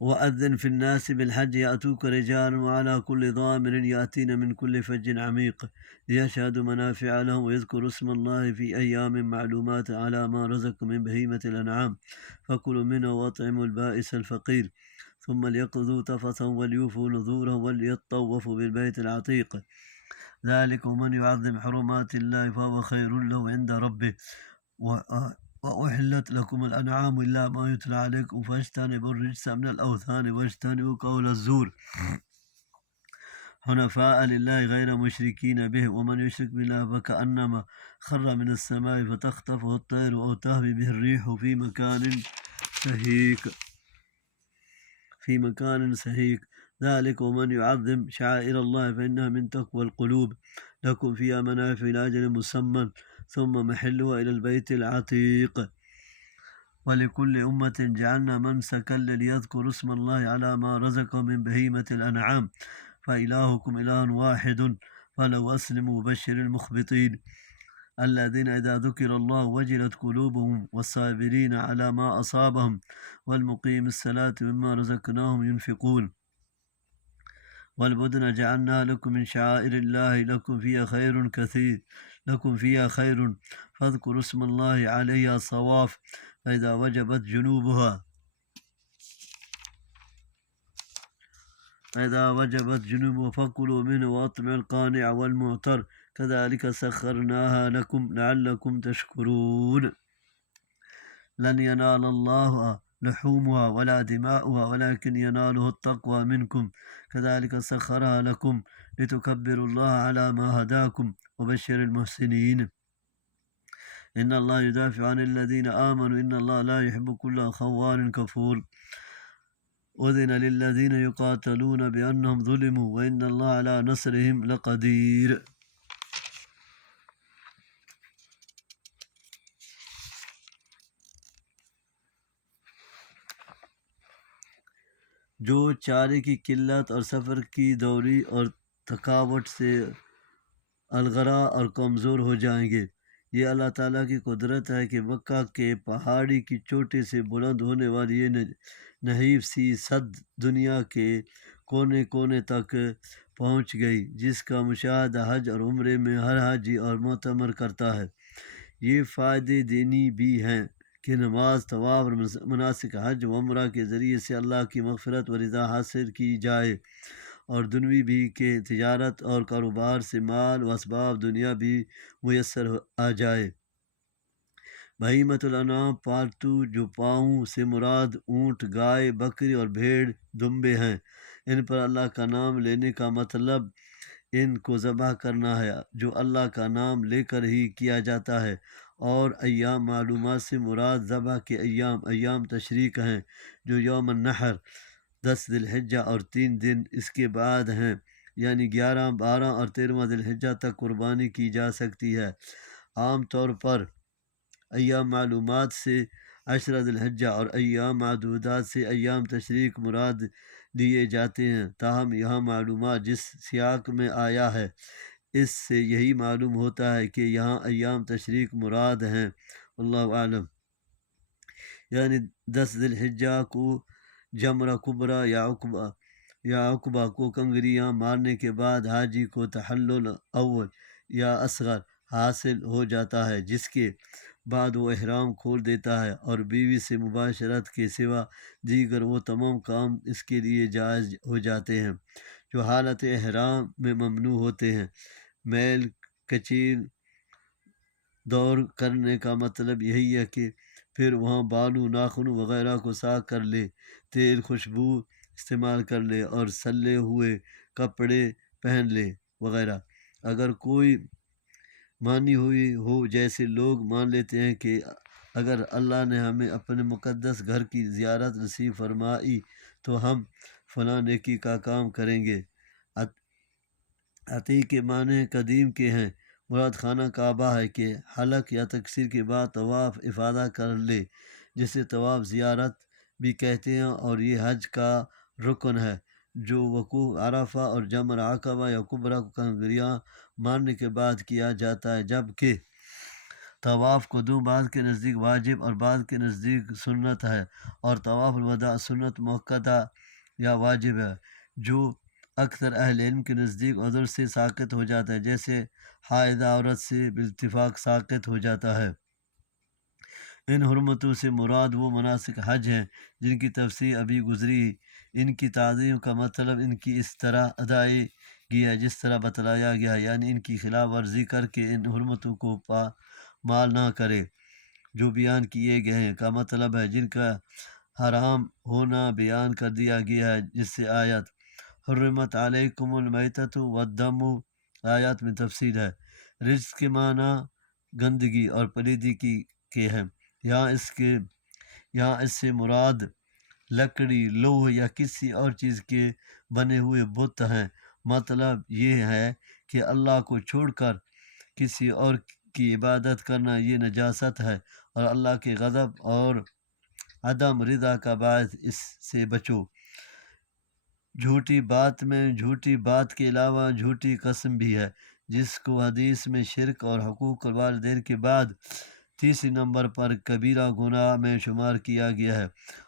وأذن في الناس بالحج يأتوك رجال وعلى كل ضامر يأتين من كل فج عميق ليشهدوا منافع لهم ويذكروا اسم الله في أيام معلومات على ما رزقكم من بهيمة الأنعام فكلوا منه وأطعموا البائس الفقير ثم ليقضوا تفثهم وليوفوا نذورهم وليطوفوا بالبيت العتيق ذلك ومن يعظم حرمات الله فهو خير له عند ربه وأحلت لكم الأنعام إلا ما يتلى عليكم فاجتنبوا الرجس من الأوثان واجتنبوا قول الزور حنفاء لله غير مشركين به ومن يشرك بالله فكأنما خر من السماء فتخطفه الطير أو تهوي به الريح في مكان سهيق ذلك ومن يعظم شعائر الله فإنها من تقوى القلوب لكم فيها منافع إلى أجل مسمى ثم محلها إلى البيت العتيق ولكل أمة جعلنا منسكا ليذكروا اسم الله على ما رزقهم من بهيمة الأنعام فإلهكم إله واحد فلو أسلموا وبشر المخبطين الذين إذا ذكر الله وجلت قلوبهم والصابرين على ما أصابهم والمقيم الصلاة مما رزقناهم ينفقون والبدن جعلناها لكم من شعائر الله لكم فيها خير فاذكروا اسم الله عليها صواف فإذا وجبت جنوبها فكلوا منه وأطعموا القانع والمعتر كذلك سخرناها لكم لعلكم تشكرون لن ينال الله لحومها ولا دماؤها ولكن يناله التقوى منكم كذلك سخرها لكم لتكبروا الله على ما هداكم وبشر المحسنين إن الله يدافع عن الذين آمنوا إن الله لا يحب كل خوان كفور أذن للذين يقاتلون بأنهم ظلموا وإن الله على نصرهم لقدير جو چارے کی قلت اور سفر کی دوری اور تھکاوٹ سے الغرا اور کمزور ہو جائیں گے یہ اللہ تعالیٰ کی قدرت ہے کہ مکہ کے پہاڑی کی چوٹی سے بلند ہونے والی یہ نحیف سی صد دنیا کے کونے کونے تک پہنچ گئی جس کا مشاہدہ حج اور عمرے میں ہر حاجی اور معتمر کرتا ہے یہ فائدے دینی بھی ہیں کہ نماز طواف اور مناسک حج و عمرہ کے ذریعے سے اللہ کی مغفرت و رضا حاصل کی جائے اور دنوی بھی کہ تجارت اور کاروبار سے مال و اسباب دنیا بھی میسر آ جائے بہیمۃ الانعام پالتو جو پاؤں سے مراد اونٹ گائے بکری اور بھیڑ دمبے ہیں ان پر اللہ کا نام لینے کا مطلب ان کو ذبح کرنا ہے جو اللہ کا نام لے کر ہی کیا جاتا ہے اور ایام معلومات سے مراد ذبح کے ایام تشریق ہیں جو یوم النحر 10 ذی الحجہ اور 3 دن اس کے بعد ہیں یعنی 11 12 اور 13 ذی الحجہ تک قربانی کی جا سکتی ہے عام طور پر ایام معلومات سے 10 ذی الحجہ اور ایام معدودات سے ایام تشریق مراد لیے جاتے ہیں تاہم یہاں معلومات جس سیاق میں آیا ہے اس سے یہی معلوم ہوتا ہے کہ یہاں ایام تشریق مراد ہیں اللہ عالم یعنی 10 ذی الحجہ کو جمرہ کبریٰ یا عقبہ کو کنگریاں مارنے کے بعد حاجی کو تحلل اول یا اصغر حاصل ہو جاتا ہے جس کے بعد وہ احرام کھول دیتا ہے اور بیوی سے مباشرت کے سوا دیگر وہ تمام کام اس کے لیے جائز ہو جاتے ہیں جو حالت احرام میں ممنوع ہوتے ہیں میل کچیر دور کرنے کا مطلب یہی ہے کہ پھر وہاں بالوں ناخنوں وغیرہ کو صاف کر لے تیل خوشبو استعمال کر لے اور سلے ہوئے کپڑے پہن لے وغیرہ اگر کوئی مانی ہوئی ہو جیسے لوگ مان لیتے ہیں کہ اگر اللہ نے ہمیں اپنے مقدس گھر کی زیارت نصیب فرمائی تو ہم فلاں نیکی کا کام کریں گے عتیق کے معنی قدیم کے ہیں مراد خانہ کعبہ ہے کہ حلق یا تکسیر کے بعد طواف افادہ کر لے جسے طواف زیارت بھی کہتے ہیں اور یہ حج کا رکن ہے جو وقوع عرفہ اور جمر عقبہ یا کبریٰ کو کنگریاں مارنے کے بعد کیا جاتا ہے جبکہ طواف قدوم بعض کے نزدیک واجب اور بعض کے نزدیک سنت ہے اور طواف الوداع سنت مؤکدہ یا واجب ہے جو اکثر اہل علم کے نزدیک عذر سے ساقط ہو جاتا ہے جیسے حائضہ عورت سے بالاتفاق ساقط ہو جاتا ہے ان حرمتوں سے مراد وہ مناسک حج ہیں جن کی تفصیل ابھی گزری ان کی تعظیم کا مطلب ان کی اس طرح ادائی گیا ہے جس طرح بتلایا گیا، یعنی ان کی خلاف ورزی کر کے ان حرمتوں کو مال نہ کرے جو بیان کیے گئے ہیں، کا مطلب ہے جن کا حرام ہونا بیان کر دیا گیا ہے، جس سے آیت حرمت علیکم المیتۃ والدم آیات میں تفصیل ہے۔ رجس کے معنی گندگی اور پلیدی کے ہیں، یہاں اس سے مراد لکڑی، لوہ یا کسی اور چیز کے بنے ہوئے بت ہیں۔ مطلب یہ ہے کہ اللہ کو چھوڑ کر کسی اور کی عبادت کرنا یہ نجاست ہے، اور اللہ کے غضب اور عدم رضا کا باعث اس سے بچو۔ جھوٹی بات میں جھوٹی بات کے علاوہ جھوٹی قسم بھی ہے، جس کو حدیث میں شرک اور حقوق الوالدین کے بعد تیسری نمبر پر کبیرہ گناہ میں شمار کیا گیا ہے۔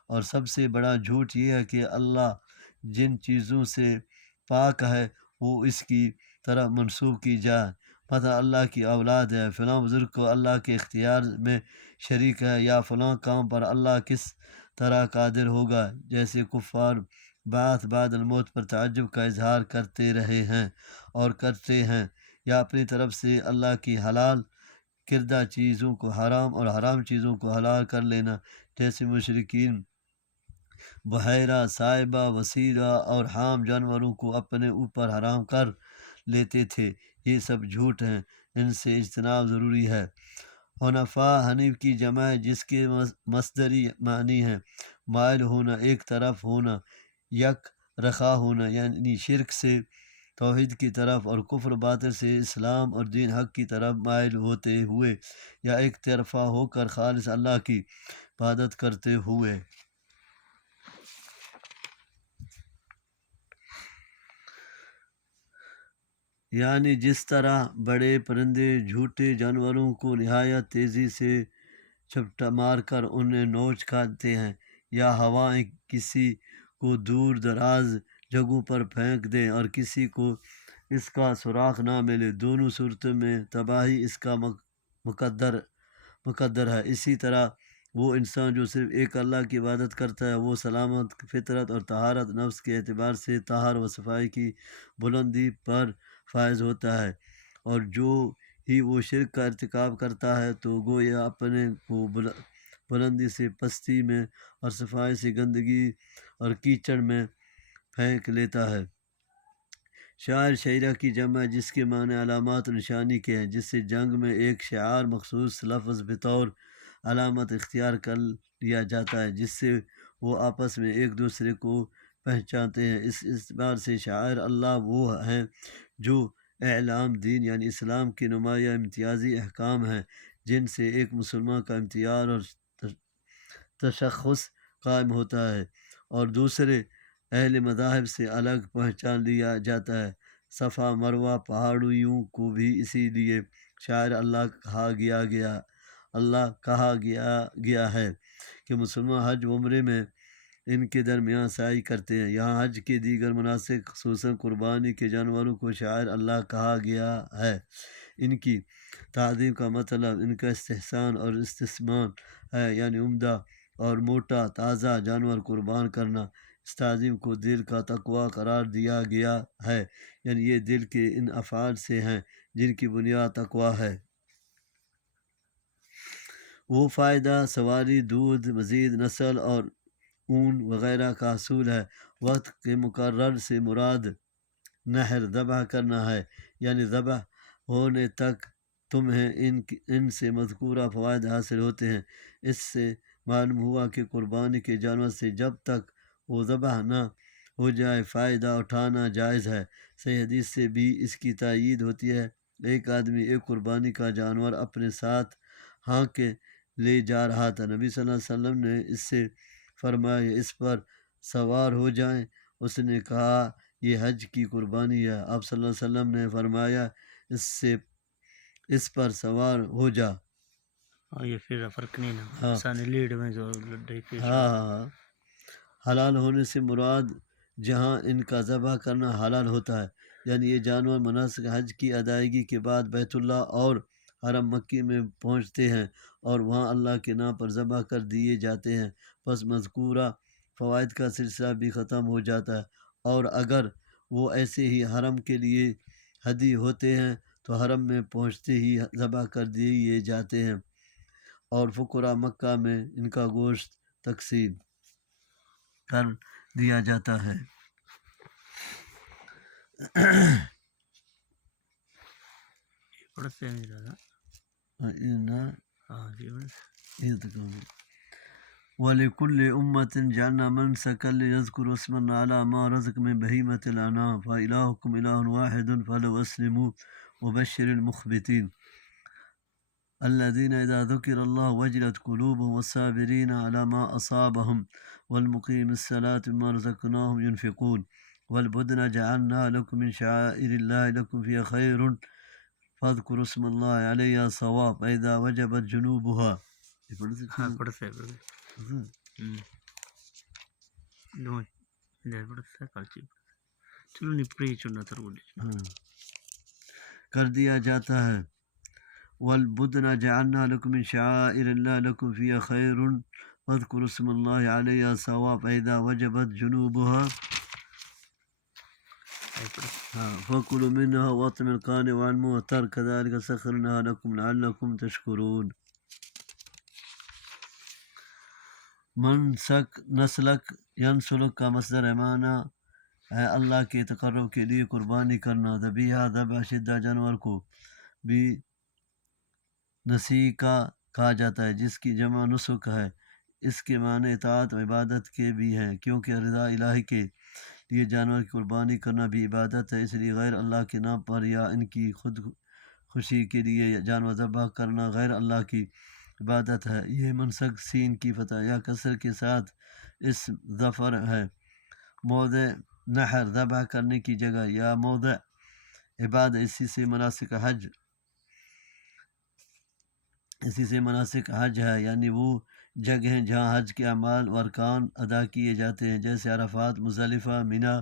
اور سب سے بڑا جھوٹ یہ ہے کہ اللہ جن چیزوں سے پاک ہے وہ اس کی طرح منسوب کی جائے، مثلا اللہ کی اولاد ہے، فلاں بزرگ کو اللہ کے اختیار میں شریک ہے، یا فلاں کام پر اللہ کس طرح قادر ہوگا، جیسے کفار بعث بعد الموت پر تعجب کا اظہار کرتے رہے ہیں اور کرتے ہیں، یا اپنی طرف سے اللہ کی حلال کردہ چیزوں کو حرام اور حرام چیزوں کو حلال کر لینا، جیسے مشرکین بحیرہ، صائبہ، وسیلہ اور حام جانوروں کو اپنے اوپر حرام کر لیتے تھے۔ یہ سب جھوٹ ہیں، ان سے اجتناب ضروری ہے۔ حنفاء، حنیف کی جمع ہے جس کے مصدری معنی ہیں مائل ہونا، ایک طرف ہونا، یک رخا ہونا، یعنی شرک سے توحید کی طرف اور کفر باطل سے اسلام اور دین حق کی طرف مائل ہوتے ہوئے، یا ایک طرفہ ہو کر خالص اللہ کی عبادت کرتے ہوئے۔ یعنی جس طرح بڑے پرندے جھوٹے جانوروں کو نہایت تیزی سے چپٹا مار کر انہیں نوچ کھاتے ہیں، یا ہوائیں کسی کو دور دراز جگہوں پر پھینک دیں اور کسی کو اس کا سراغ نہ ملے، دونوں صورتوں میں تباہی اس کا مقدر ہے۔ اسی طرح وہ انسان جو صرف ایک اللہ کی عبادت کرتا ہے، وہ سلامت فطرت اور طہارت نفس کے اعتبار سے طاہر و صفائی کی بلندی پر فائز ہوتا ہے، اور جو ہی وہ شرک کا ارتکاب کرتا ہے تو گویا اپنے کو بلندی سے پستی میں اور صفائی سے گندگی اور کیچڑ میں پھینک لیتا ہے۔ شاعر، شاعرہ کی جمع ہے جس کے معنی علامات و نشانی کے ہیں، جس سے جنگ میں ایک شعار مخصوص لفظ بطور علامت اختیار کر لیا جاتا ہے، جس سے وہ آپس میں ایک دوسرے کو پہچانتے ہیں۔ اس اعتبار سے شاعر اللہ وہ ہیں جو اعلام دین یعنی اسلام کے نمایاں امتیازی احکام ہیں، جن سے ایک مسلمان کا امتیاز اور تشخص قائم ہوتا ہے اور دوسرے اہل مذاہب سے الگ پہچان لیا جاتا ہے۔ صفا مروہ پہاڑیوں کو بھی اسی لیے شاعر اللہ کہا گیا ہے کہ مسلمان حج و عمرے میں ان کے درمیان سعی کرتے ہیں۔ یہاں حج کے دیگر مناسک خصوصاً قربانی کے جانوروں کو شاعر اللہ کہا گیا ہے۔ ان کی تعظیم کا مطلب ان کا استحسان اور استثمان ہے، یعنی عمدہ اور موٹا تازہ جانور قربان کرنا۔ اس تعظیم کو دل کا تقویٰ قرار دیا گیا ہے، یعنی یہ دل کے ان افعال سے ہیں جن کی بنیاد تقویٰ ہے۔ وہ فائدہ، سواری، دودھ، مزید نسل اور اون وغیرہ کا حصول ہے۔ وقت کے مقرر سے مراد نحر ذبح کرنا ہے، یعنی ذبح ہونے تک تمہیں ان سے مذکورہ فوائد حاصل ہوتے ہیں۔ اس سے معلوم ہوا کہ قربانی کے جانور سے جب تک وہ ذبح نہ ہو جائے فائدہ اٹھانا جائز ہے۔ صحیح حدیث سے بھی اس کی تائید ہوتی ہے۔ ایک آدمی ایک قربانی کا جانور اپنے ساتھ ہانک کے لے جا رہا تھا، نبی صلی اللہ علیہ وسلم نے اس سے فرمایا اس پر سوار ہو جائیں۔ اس نے کہا یہ حج کی قربانی ہے۔ آپ صلی اللہ علیہ وسلم نے فرمایا اس پر سوار ہو جا۔ اور یہ پھر فرق نہیں نا، ہاں ثانی لیڈ میں جو لڈائی پیش ہاں حلال ہونے سے مراد جہاں ان کا ذبح کرنا حلال ہوتا ہے، یعنی یہ جانور مناسک حج کی ادائیگی کے بعد بیت اللہ اور حرم مکی میں پہنچتے ہیں اور وہاں اللہ کے نام پر ذبح کر دیے جاتے ہیں۔ پس مذکورہ فوائد کا سلسلہ بھی ختم ہو جاتا ہے، اور اگر وہ ایسے ہی حرم کے لیے ہدی ہوتے ہیں تو حرم میں پہنچتے ہی ذبح کر دیے جاتے ہیں، اور فقراء مکہ میں ان کا گوشت تقسیم کر دیا جاتا ہے۔ پڑھ سے نہیں رہا ہاں جی وَلِكُلِّ أُمَّةٍ جَعَلْنَا مَنْسَكًا لِيَذْكُرُوا اسْمَ اللَّهِ عَلَى مَا رَزَقَهُم مِّن بَهِيمَةِ الْأَنْعَامِ فَإِلَٰهُكُمْ إِلَٰهٌ وَاحِدٌ فَلَوْ أَسْلِمُوا وَبَشِّرِ الْمُخْبِتِينَ الَّذِينَ إِذَا ذُكِرَ اللَّهُ وَجِلَتْ قُلُوبُهُمْ وَالصَّابِرِينَ عَلَى مَا أَصَابَهُمْ وَالْمُقِيمِي الصَّلَاةَ مِمَّا رَزَقْنَاهُمْ يُنْفِقُونَ وَالْبُدْنَ جَعَلْنَا لَكُم مِّن شَعَائِرِ اللَّهِ لَكُمْ فِيهَا خَيْرٌ فاذكروا اسم الله عليها صواب فإذا وجبت جنوبها۔ ہاں پڑھ سے چلو نہیں پڑھی چننا تر بولی کر دیا جاتا ہے۔ والبدن جعلنا لكم من شعائر الله لكم فيها خير فاذكروا اسم الله عليها صواب فإذا وجبت جنوبها فكلوا منها وأطعموا القانع والمعتر كذلك سخرناها لكم لعلكم تشكرون۔ منسک نسلک ینسلک کا مصدر معنی ہے اللہ کے تقرب کے لیے قربانی کرنا۔ ذبیحہ ذبح شدہ جانور کو بھی نسیکا کہا جاتا ہے جس کی جمع نسک ہے۔ اس کے معنی اطاعت و عبادت کے بھی ہیں، کیونکہ رضا الہی کے لیے جانور کی قربانی کرنا بھی عبادت ہے، اس لیے غیر اللہ کے نام پر یا ان کی خود خوشی کے لیے جانور ذبح کرنا غیر اللہ کی عبادت ہے۔ یہ منسک سین کی فتح یا کسر کے ساتھ اسم ظفر ہے۔ موضع نحر ذبح کرنے کی جگہ یا موضع عبادت، اسی سے مناسک حج ہے، یعنی وہ جگہیں جہاں حج کے اعمال و ارکان ادا کیے جاتے ہیں، جیسے عرفات، مزدلفہ، مینا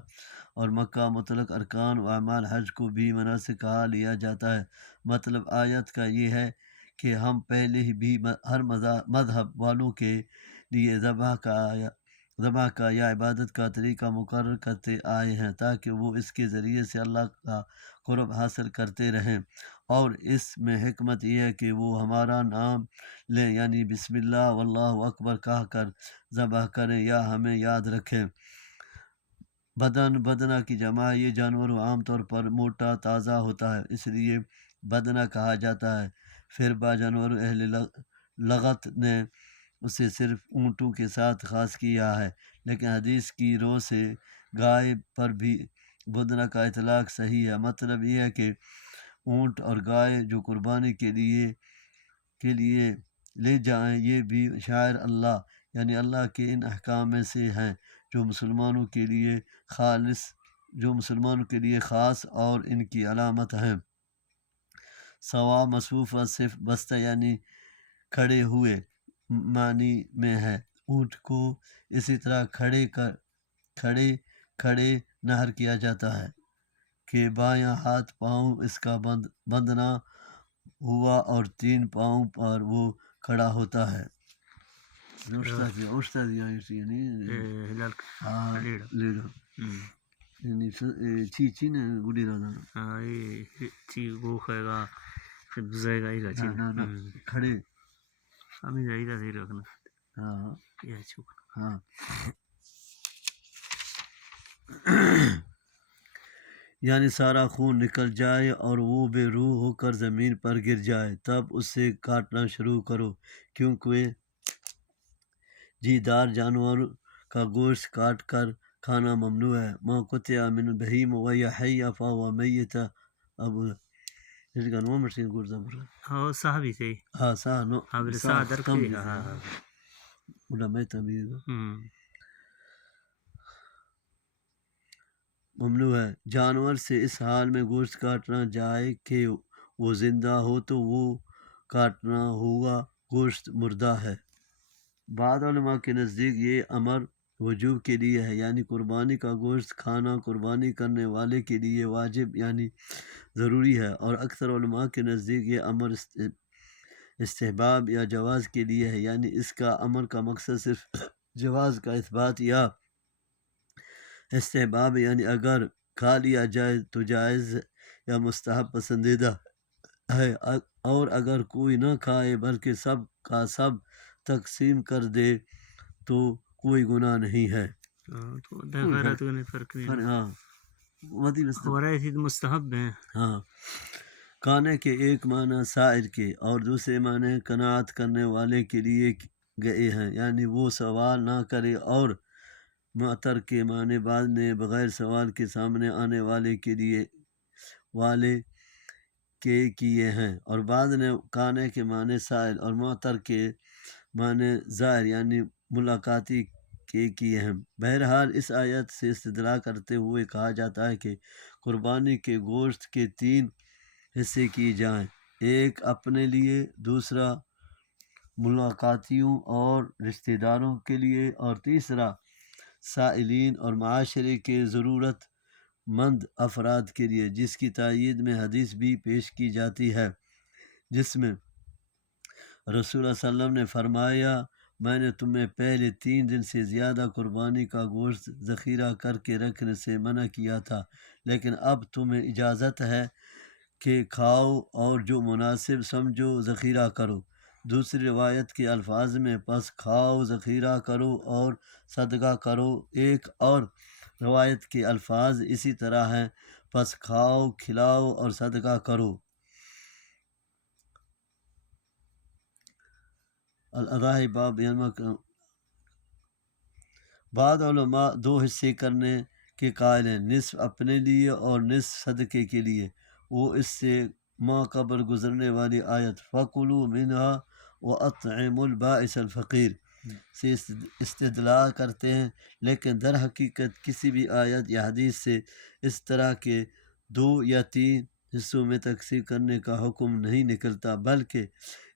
اور مکہ۔ مطلق ارکان و اعمال حج کو بھی مناسک کہا لیا جاتا ہے۔ مطلب آیت کا یہ ہے کہ ہم پہلے ہی بھی ہر مذہب والوں کے لیے ذبح کا یا عبادت کا طریقہ مقرر کرتے آئے ہیں تاکہ وہ اس کے ذریعے سے اللہ کا قرب حاصل کرتے رہیں، اور اس میں حکمت یہ ہے کہ وہ ہمارا نام لیں، یعنی بسم اللہ واللہ اکبر کہہ کر ذبح کریں یا ہمیں یاد رکھیں۔ بدنہ کی جمع یہ جانور عام طور پر موٹا تازہ ہوتا ہے، اس لیے بدنہ کہا جاتا ہے۔ پھر بعض جانور اہل لغت نے اسے صرف اونٹوں کے ساتھ خاص کیا ہے، لیکن حدیث کی رو سے گائے پر بھی بدنہ کا اطلاق صحیح ہے۔ مطلب یہ ہے کہ اونٹ اور گائے جو قربانی کے لیے لے جائیں یہ بھی شاعر اللہ یعنی اللہ کے ان احکام میں سے ہیں جو مسلمانوں کے لیے خاص اور ان کی علامت ہیں۔ ثواب مصفوفہ صرف بستہ یعنی کھڑے ہوئے معنی میں ہے۔ اونٹ کو اسی طرح کھڑے نہر کیا جاتا ہے کہ بایاں ہاتھ پاؤں اس کا بند نہ ہوا اور 3 پاؤں پر وہ کھڑا ہوتا ہے۔ کھڑے ہاں یعنی سارا خون نکل جائے اور وہ بے روح ہو کر زمین پر گر جائے، تب اسے کاٹنا شروع کرو، کیونکہ جیدار جانور کا گوشت کاٹ کر کھانا ممنوع ہے۔ ما قطع من البہیمۃ وہی حی فہو میت۔ اب ممنوع ہے۔ جانور سے اس حال میں گوشت کاٹنا جائے کہ وہ زندہ ہو تو وہ کاٹنا ہوا گوشت مردہ ہے۔ بعض علماء کے نزدیک یہ امر وجوب کے لیے ہے، یعنی قربانی کا گوشت کھانا قربانی کرنے والے کے لیے واجب یعنی ضروری ہے، اور اکثر علماء کے نزدیک یہ امر استحباب یا جواز کے لیے ہے، یعنی اس کا امر کا مقصد صرف جواز کا اثبات یا استحباب، یعنی اگر کھا لیا جائے تو جائز یا مستحب پسندیدہ ہے، اور اگر کوئی نہ کھائے بلکہ سب کا سب تقسیم کر دے تو کوئی گناہ نہیں ہے۔ تو خیرات کا فرق نہیں ہے۔ ہاں ہمارا ایسی تو مستحب ہیں۔ ہاں، کھانے کے ایک معنی سائر کے اور دوسرے معنی قناعت کرنے والے کے لیے گئے ہیں، یعنی وہ سوال نہ کرے، اور معتر کے معنی بعد نے بغیر سوال کے سامنے آنے والے کے لیے کیے ہیں، اور بعد نے کھانے کے معنی سائل اور معتر کے معنی ظاہر یعنی ملاقاتی کے کیے ہیں۔ بہرحال اس آیت سے استدلال کرتے ہوئے کہا جاتا ہے کہ قربانی کے گوشت کے 3 حصے کیے جائیں، ایک اپنے لیے، دوسرا ملاقاتیوں اور رشتہ داروں کے لیے، اور تیسرا سائلین اور معاشرے کے ضرورت مند افراد کے لیے، جس کی تائید میں حدیث بھی پیش کی جاتی ہے جس میں رسول اللہ صلی اللہ علیہ وسلم نے فرمایا، میں نے تمہیں پہلے 3 دن سے زیادہ قربانی کا گوشت ذخیرہ کر کے رکھنے سے منع کیا تھا، لیکن اب تمہیں اجازت ہے کہ کھاؤ اور جو مناسب سمجھو ذخیرہ کرو۔ دوسری روایت کے الفاظ میں پس کھاؤ، ذخیرہ کرو اور صدقہ کرو۔ ایک اور روایت کے الفاظ اسی طرح ہیں، پس کھاؤ، کھلاؤ اور صدقہ کرو۔ الاضحی باب بعض علماء 2 حصے کرنے کے قائل ہیں، نصف اپنے لیے اور نصف صدقے کے لیے۔ وہ اس سے قبل گزرنے والی آیت فَكُلُوا مِنْهَا وَأَطْعِمُوا الْبَائِسَ الْفَقِيرَ سے استدلال کرتے ہیں، لیکن در حقیقت کسی بھی آیت یا حدیث سے اس طرح کے 2 یا 3 حصوں میں تقسیم کرنے کا حکم نہیں نکلتا، بلکہ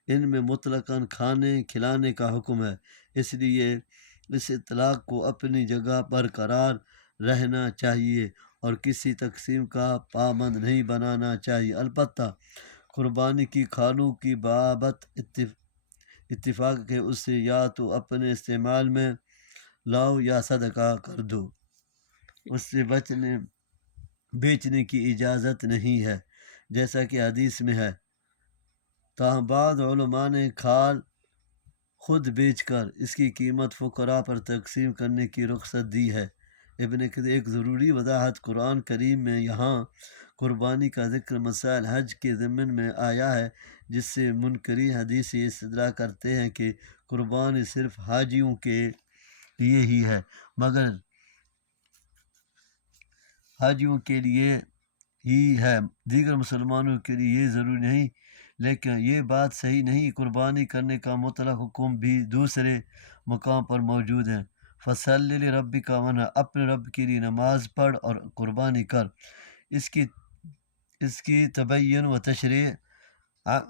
ان میں مطلقاً کھانے کھلانے کا حکم ہے۔ اس لیے اس اطلاق کو اپنی جگہ پر قرار رہنا چاہیے اور کسی تقسیم کا پابند نہیں بنانا چاہیے۔ البتہ قربانی کی کھانوں کی بابت اتفاق ہے، اس سے یا تو اپنے استعمال میں لاؤ یا صدقہ کر دو، اس سے بیچنے کی اجازت نہیں ہے، جیسا کہ حدیث میں ہے۔ تاہم بعض علماء نے کھال خود بیچ کر اس کی قیمت فقراء پر تقسیم کرنے کی رخصت دی ہے۔ ابن کثیر ایک ضروری وضاحت، قرآن کریم میں یہاں قربانی کا ذکر مسائل حج کے ضمن میں آیا ہے، جس سے منکرین حدیث سے استدلال کرتے ہیں کہ قربانی صرف حاجیوں کے لیے ہی ہے، مگر حاجیوں کے لیے ہی ہے، دیگر مسلمانوں کے لیے یہ ضروری نہیں۔ لیکن یہ بات صحیح نہیں، قربانی کرنے کا مطلق حکم بھی دوسرے مقام پر موجود ہے۔ فَصَلِّ لِرَبِّكَ وَانْحَرْ، اپنے رب کے لیے نماز پڑھ اور قربانی کر۔ اس کی تبین و تشریح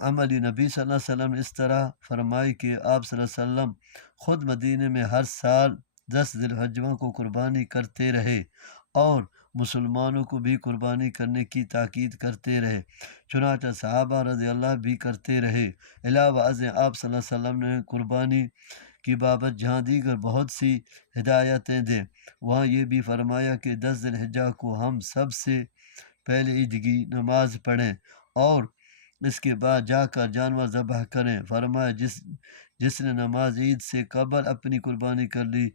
عملی نبی صلی اللہ علیہ وسلم اس طرح فرمائی کہ آپ صلی اللہ علیہ وسلم خود مدینہ میں ہر سال 10 ذی الحجہ کو قربانی کرتے رہے اور مسلمانوں کو بھی قربانی کرنے کی تاکید کرتے رہے، چنانچہ صحابہ رضی اللہ بھی کرتے رہے۔ علاوہ ازیں آپ صلی اللہ علیہ وسلم نے قربانی کی بابت جہاں دیگر بہت سی ہدایتیں دیں، وہاں یہ بھی فرمایا کہ 10 ذی الحجہ کو ہم سب سے پہلے عید کی نماز پڑھیں اور اس کے بعد جا کر جانور ذبح کریں۔ فرمایا جس نے نماز عید سے قبل اپنی قربانی کر لی،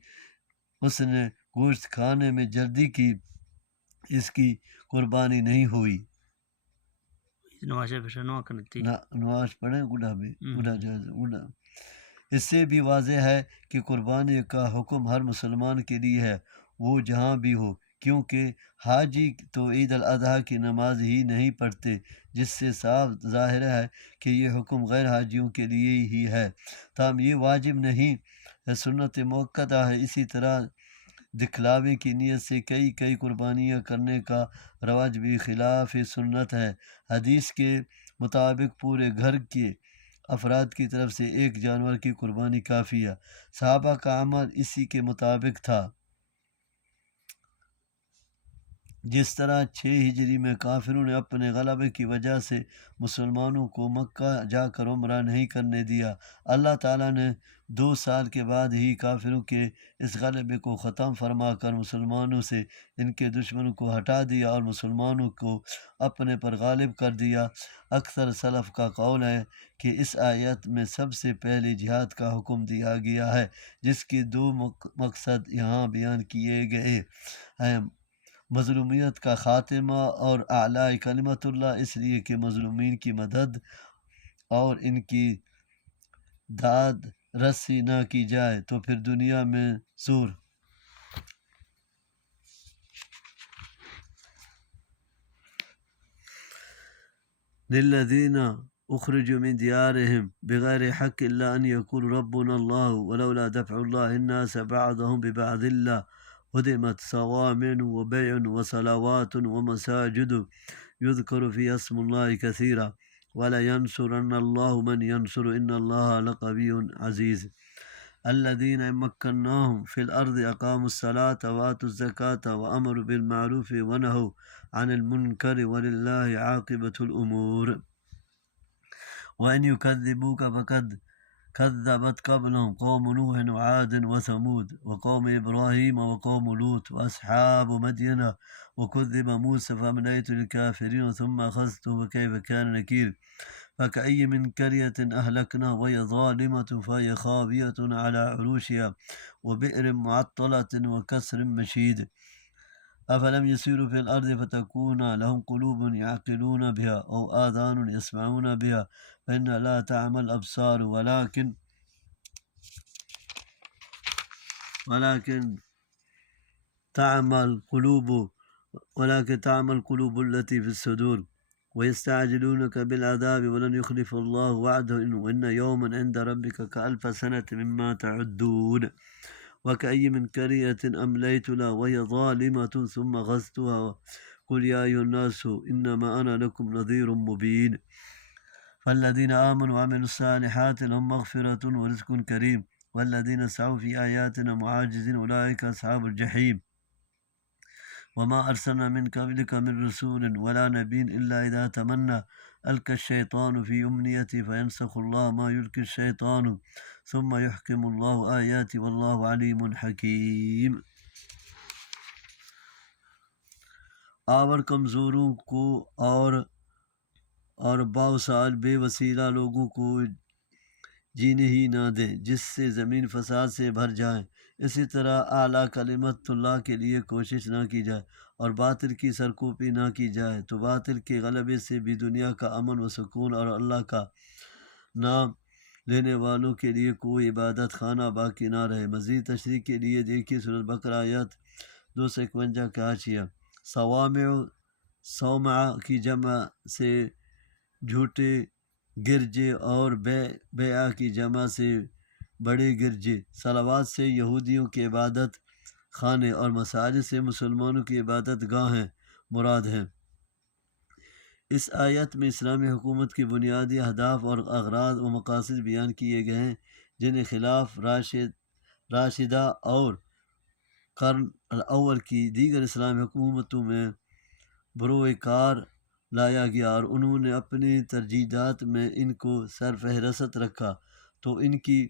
اس نے گوشت کھانے میں جلدی کی، اس کی قربانی نہیں ہوئی۔ نماز پڑھیں گڈا جائز گڈا۔ اس سے بھی واضح ہے کہ قربانی کا حکم ہر مسلمان کے لیے ہے، وہ جہاں بھی ہو، کیونکہ حاجی تو عید الاضحیٰ کی نماز ہی نہیں پڑھتے، جس سے صاف ظاہر ہے کہ یہ حکم غیر حاجیوں کے لیے ہی ہے۔ تاہم یہ واجب نہیں ہے، سنت مؤکدہ ہے۔ اسی طرح دکھلاوے کی نیت سے کئی قربانیاں کرنے کا رواج بھی خلاف سنت ہے۔ حدیث کے مطابق پورے گھر کے افراد کی طرف سے ایک جانور کی قربانی کافی ہے۔ صحابہ کا عمل اسی کے مطابق تھا۔ جس طرح 6 ہجری میں کافروں نے اپنے غلبے کی وجہ سے مسلمانوں کو مکہ جا کر عمرہ نہیں کرنے دیا، اللہ تعالیٰ نے 2 سال کے بعد ہی کافروں کے اس غلبے کو ختم فرما کر مسلمانوں سے ان کے دشمنوں کو ہٹا دیا اور مسلمانوں کو اپنے پر غالب کر دیا۔ اکثر سلف کا قول ہے کہ اس آیت میں سب سے پہلے جہاد کا حکم دیا گیا ہے، جس کے 2 مقصد یہاں بیان کیے گئے ہیں: مظلومیت کا خاتمہ اور اعلاء کلمت اللہ، اس لیے کہ مظلومین کی مدد اور ان کی داد رسی نہ کی جائے تو پھر دنیا میں زور للذین اخرجوا من دیارهم بغیر حق الا ان یقولوا ربنا اللہ ولولا دفع اللہ الناس بعضهم ببعض لهدمت صوامع وبيع وصلوات ومساجد يذكر فيها اسم الله كثيرا ولينصرن الله من ينصر إن الله لقوي عزيز الذين إن مكناهم في الأرض أقاموا الصلاة وآتوا الزكاة وأمروا بالمعروف ونهوا عن المنكر ولله عاقبة الأمور وإن يكذبوك فقد كذبت قبلهم قوم نوح وعاد وثمود وقوم إبراهيم وقوم لوط وأصحاب مدين وكذب موسى فأمليت للكافرين ثم أخذتهم وكيف كان نكير فكأي من قرية أهلكنا وهي ظالمة فهي خاوية على عروشها وبئر معطلة وكسر مشيد أفلم يسيروا في الأرض فتكون لهم قلوب يعقلون بها أو آذان يسمعون بها فإنها لا تعمى الأبصار ولكن تعمى القلوب التي في الصدور ويستعجلونك بالعذاب ولن يخلف الله وعده وإن يوما عند ربك كألف سنة مما تعدون وكأي من قرية أمليت لها وهي ظالمة ثم غزتها قل يا أيها الناس إنما أنا لكم نذير مبين فالذين آمنوا وعملوا الصالحات لهم مغفرة ورزق كريم والذين سعوا في آياتنا معاجزين أولئك أصحاب الجحيم وما أرسلنا من قبلك من رسول ولا نبي إلا إذا تمنى ألقى الشيطان في أمنيته فينسخ الله ما يلقي الشيطان ثم يحكم الله آياته والله عليم حكيم۔ آور کمزوروں کو اور باوسال بے وسیلہ لوگوں کو جینے ہی نہ دیں جس سے زمین فساد سے بھر جائے، اسی طرح اعلیٰ کلمت اللہ کے لیے کوشش نہ کی جائے اور باطل کی سرکوبی نہ کی جائے تو باطل کے غلبے سے بھی دنیا کا امن و سکون اور اللہ کا نام لینے والوں کے لیے کوئی عبادت خانہ باقی نہ رہے۔ مزید تشریح کے لیے دیکھیے سورۃ بقرہ آیت 251 کا حاشیہ۔ صومعہ کی جمع سے جھوٹے گرجے اور بیعہ کی جمع سے بڑے گرجے، صلوات سے یہودیوں کے عبادت خانے اور مساجد سے مسلمانوں کی عبادت گاہیں مراد ہیں۔ اس آیت میں اسلامی حکومت کی بنیادی اہداف اور اغراض و مقاصد بیان کیے گئے ہیں جنہیں خلاف راشدہ اور قرن الاول کی دیگر اسلامی حکومتوں میں بروئے کار لایا گیا اور انہوں نے اپنی ترجیحات میں ان کو سرفہرست رکھا، تو ان کی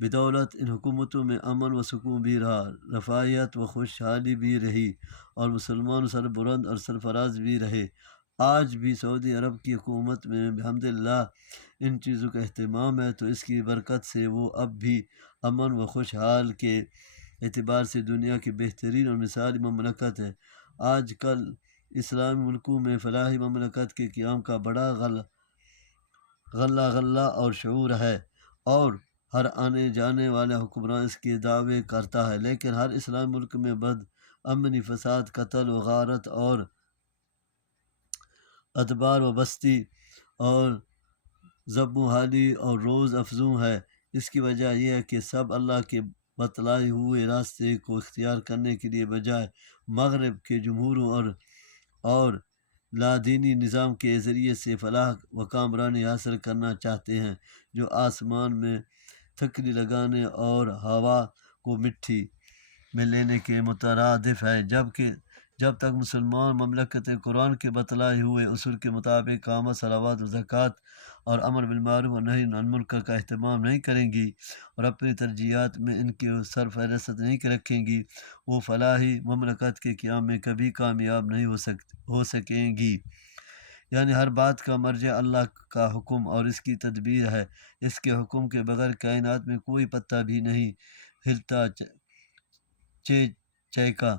بدولت ان حکومتوں میں امن و سکون بھی رہا، رفاہیت و خوشحالی بھی رہی اور مسلمان سربلند اور سرفراز بھی رہے۔ آج بھی سعودی عرب کی حکومت میں الحمدللہ ان چیزوں کا اہتمام ہے، تو اس کی برکت سے وہ اب بھی امن و خوشحال کے اعتبار سے دنیا کی بہترین اور مثالی مملکت ہے۔ آج کل اسلامی ملکوں میں فلاحی مملکت کے قیام کا بڑا غلہ اور شعور ہے اور ہر آنے جانے والا حکمران اس کے دعوے کرتا ہے، لیکن ہر اسلامی ملک میں بد امنی، فساد، قتل و غارت اور ادبار و بستی اور ذب و حالی اور روز افزوں ہے۔ اس کی وجہ یہ ہے کہ سب اللہ کے بتلائے ہوئے راستے کو اختیار کرنے کے لیے بجائے مغرب کے جمہوروں اور لادینی نظام کے ذریعے سے فلاح و کامرانی حاصل کرنا چاہتے ہیں، جو آسمان میں تھکلی لگانے اور ہوا کو مٹھی میں لینے کے مترادف ہے، جب تک مسلمان مملکت قرآن کے بتلائے ہوئے اصول کے مطابق قامت صلوات و زکوٰۃ اور امر بالمعروف و نہی عن المنکر کا اہتمام نہیں کریں گی اور اپنی ترجیحات میں ان کی سرفہرست نہیں رکھیں گی، وہ فلاحی مملکت کے قیام میں کبھی کامیاب نہیں ہو سکیں گی۔ یعنی ہر بات کا مرجع اللہ کا حکم اور اس کی تدبیر ہے۔ اس کے حکم کے بغیر کائنات میں کوئی پتہ بھی نہیں ہلتا چہکا۔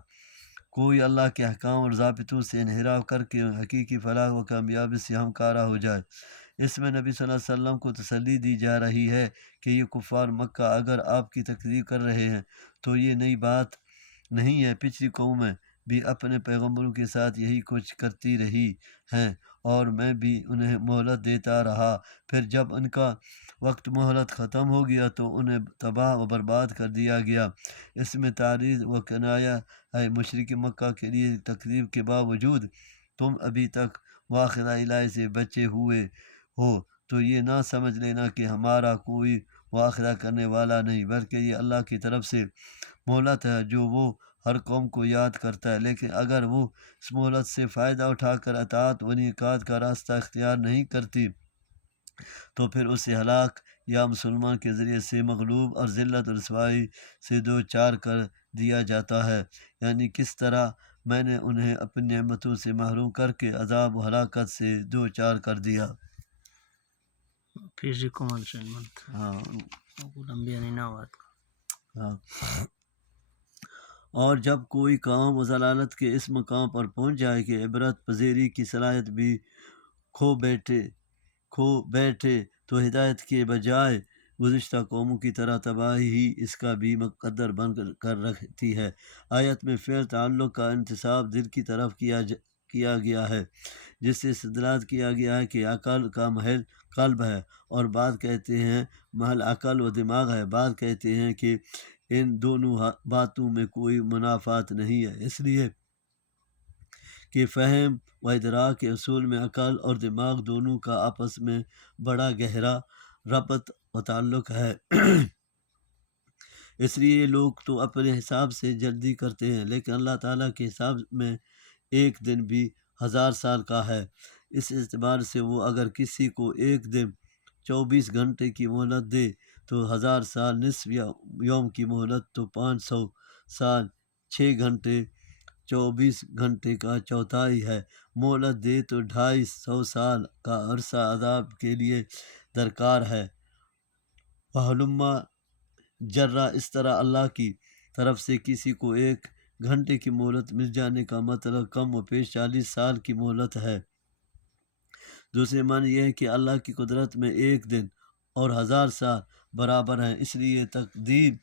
کوئی اللہ کے احکام اور ضابطوں سے انحراف کر کے حقیقی فلاح و کامیابی سے ہمکارا ہو جائے۔ اس میں نبی صلی اللہ علیہ وسلم کو تسلی دی جا رہی ہے کہ یہ کفار مکہ اگر آپ کی تکذیب کر رہے ہیں تو یہ نئی بات نہیں ہے، پچھلی قومیں بھی اپنے پیغمبروں کے ساتھ یہی کچھ کرتی رہی ہیں اور میں بھی انہیں مہلت دیتا رہا، پھر جب ان کا وقت مہلت ختم ہو گیا تو انہیں تباہ و برباد کر دیا گیا۔ اس میں تعریض و کنایہ ہے مشرک مکہ کے لیے تکذیب کے باوجود تم ابھی تک واخدہ الہی سے بچے ہوئے ہو تو یہ نہ سمجھ لینا کہ ہمارا کوئی واخدہ کرنے والا نہیں، بلکہ یہ اللہ کی طرف سے مہلت ہے جو وہ ہر قوم کو یاد کرتا ہے، لیکن اگر وہ اس مہلت سے فائدہ اٹھا کر اطاعت و انقیاد کا راستہ اختیار نہیں کرتی تو پھر اسے ہلاک یا مسلمان کے ذریعے سے مغلوب اور ذلت و رسوائی سے دو چار کر دیا جاتا ہے۔ یعنی کس طرح میں نے انہیں اپنی نعمتوں سے محروم کر کے عذاب و ہلاکت سے دو چار کر دیا۔ پیش کمال شنمنت ہاں انبیاء نے نوات ہاں۔ اور جب کوئی کام و ضلالت کے اس مقام پر پہنچ جائے کہ عبرت پذیری کی صلاحیت بھی کھو بیٹھے تو ہدایت کے بجائے گزشتہ قوموں کی طرح تباہی ہی اس کا بھی مقدر بن کر رکھتی ہے۔ آیت میں فعل تعلق کا انتساب دل کی طرف کیا گیا ہے، جس سے استدلال کیا گیا ہے کہ عقل کا محل قلب ہے، اور بعض کہتے ہیں محل عقل و دماغ ہے، بعض کہتے ہیں کہ ان دونوں باتوں میں کوئی منافات نہیں ہے، اس لیے کہ فہم و ادراک کے اصول میں عقل اور دماغ دونوں کا آپس میں بڑا گہرا ربط و تعلق ہے۔ اس لیے لوگ تو اپنے حساب سے جلدی کرتے ہیں، لیکن اللہ تعالیٰ کے حساب میں ایک دن بھی 1000 سال کا ہے۔ اس اعتبار سے وہ اگر کسی کو ایک دن 24 گھنٹے کی مہلت دے تو 1000 سال، نصف یوم کی مہلت تو 500 سال، 6 گھنٹے 24 گھنٹے کا چوتھائی ہے، مہلت دے تو 250 سال کا عرصہ عذاب کے لیے درکار ہے۔ وہلما جرا، اس طرح اللہ کی طرف سے کسی کو 1 گھنٹے کی مہلت مل جانے کا مطلب کم و بیش 40 سال کی مہلت ہے۔ دوسرے معنی یہ ہے کہ اللہ کی قدرت میں ایک دن اور 1000 سال برابر ہیں، اس لیے تقدیم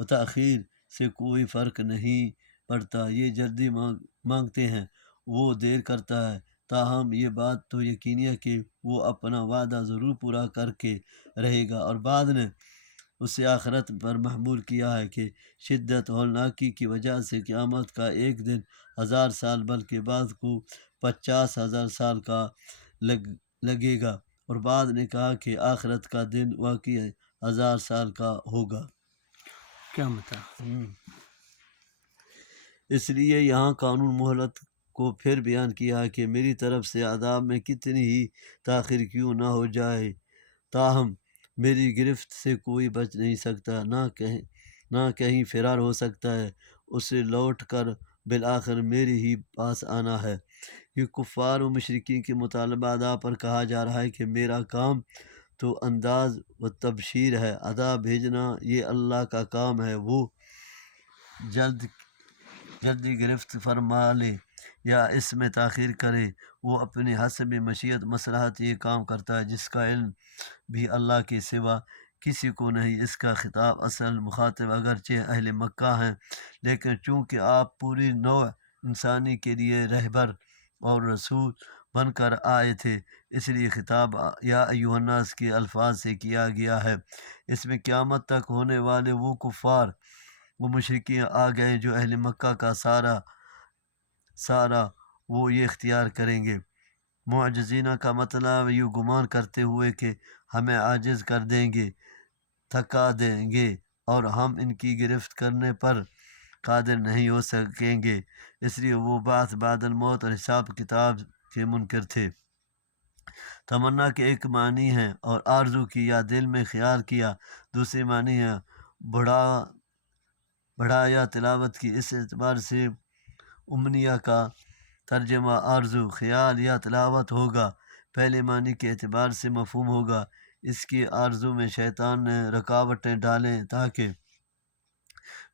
و تاخیر سے کوئی فرق نہیں پڑتا۔ یہ جلدی مانگتے ہیں، وہ دیر کرتا ہے، تاہم یہ بات تو یقینی ہے کہ وہ اپنا وعدہ ضرور پورا کر کے رہے گا۔ اور بعد نے اسے آخرت پر محمول کیا ہے کہ شدت ہولناکی کی وجہ سے قیامت کا ایک دن 1000 سال بلکہ بعض کو 50,000 سال کا لگے گا، اور بعد نے کہا کہ آخرت کا دن واقعی 1000 سال کا ہوگا۔ کیا مطلب؟ اس لیے یہاں قانون مہلت کو پھر بیان کیا ہے کہ میری طرف سے عذاب میں کتنی ہی تاخیر کیوں نہ ہو جائے، تاہم میری گرفت سے کوئی بچ نہیں سکتا، نہ کہیں فرار ہو سکتا ہے، اسے لوٹ کر بالآخر میرے ہی پاس آنا ہے۔ یہ کفار و مشرکین کے مطالبہ ادا پر کہا جا رہا ہے کہ میرا کام تو انداز و تبشیر ہے، عذاب بھیجنا یہ اللہ کا کام ہے، وہ جلدی گرفت فرما لے یا اس میں تاخیر کرے، وہ اپنی حسب مشیت مصلحت یہ کام کرتا ہے، جس کا علم بھی اللہ کے سوا کسی کو نہیں۔ اس کا خطاب اصل مخاطب اگرچہ اہل مکہ ہیں، لیکن چونکہ آپ پوری نوع انسانی کے لیے رہبر اور رسول بن کر آئے تھے، اس لیے خطاب یا ایھا الناس کے الفاظ سے کیا گیا ہے۔ اس میں قیامت تک ہونے والے وہ کفار وہ مشرکین آ گئے جو اہل مکہ کا سارا وہ یہ اختیار کریں گے۔ معجزینہ کا مطلب یہ گمان کرتے ہوئے کہ ہمیں عاجز کر دیں گے، تھکا دیں گے، اور ہم ان کی گرفت کرنے پر قادر نہیں ہو سکیں گے، اس لیے وہ بعث بعد الموت اور حساب کتاب کے منکر تھے۔ تمنا کے ایک معنی ہے اور آرزو کی یا دل میں خیال کیا، دوسری معنی ہے بڑھایا تلاوت کی۔ اس اعتبار سے امنیہ کا ترجمہ آرزو، خیال یا تلاوت ہوگا۔ پہلے معنی کے اعتبار سے مفہوم ہوگا اس کی آرزو میں شیطان نے رکاوٹیں ڈالیں تاکہ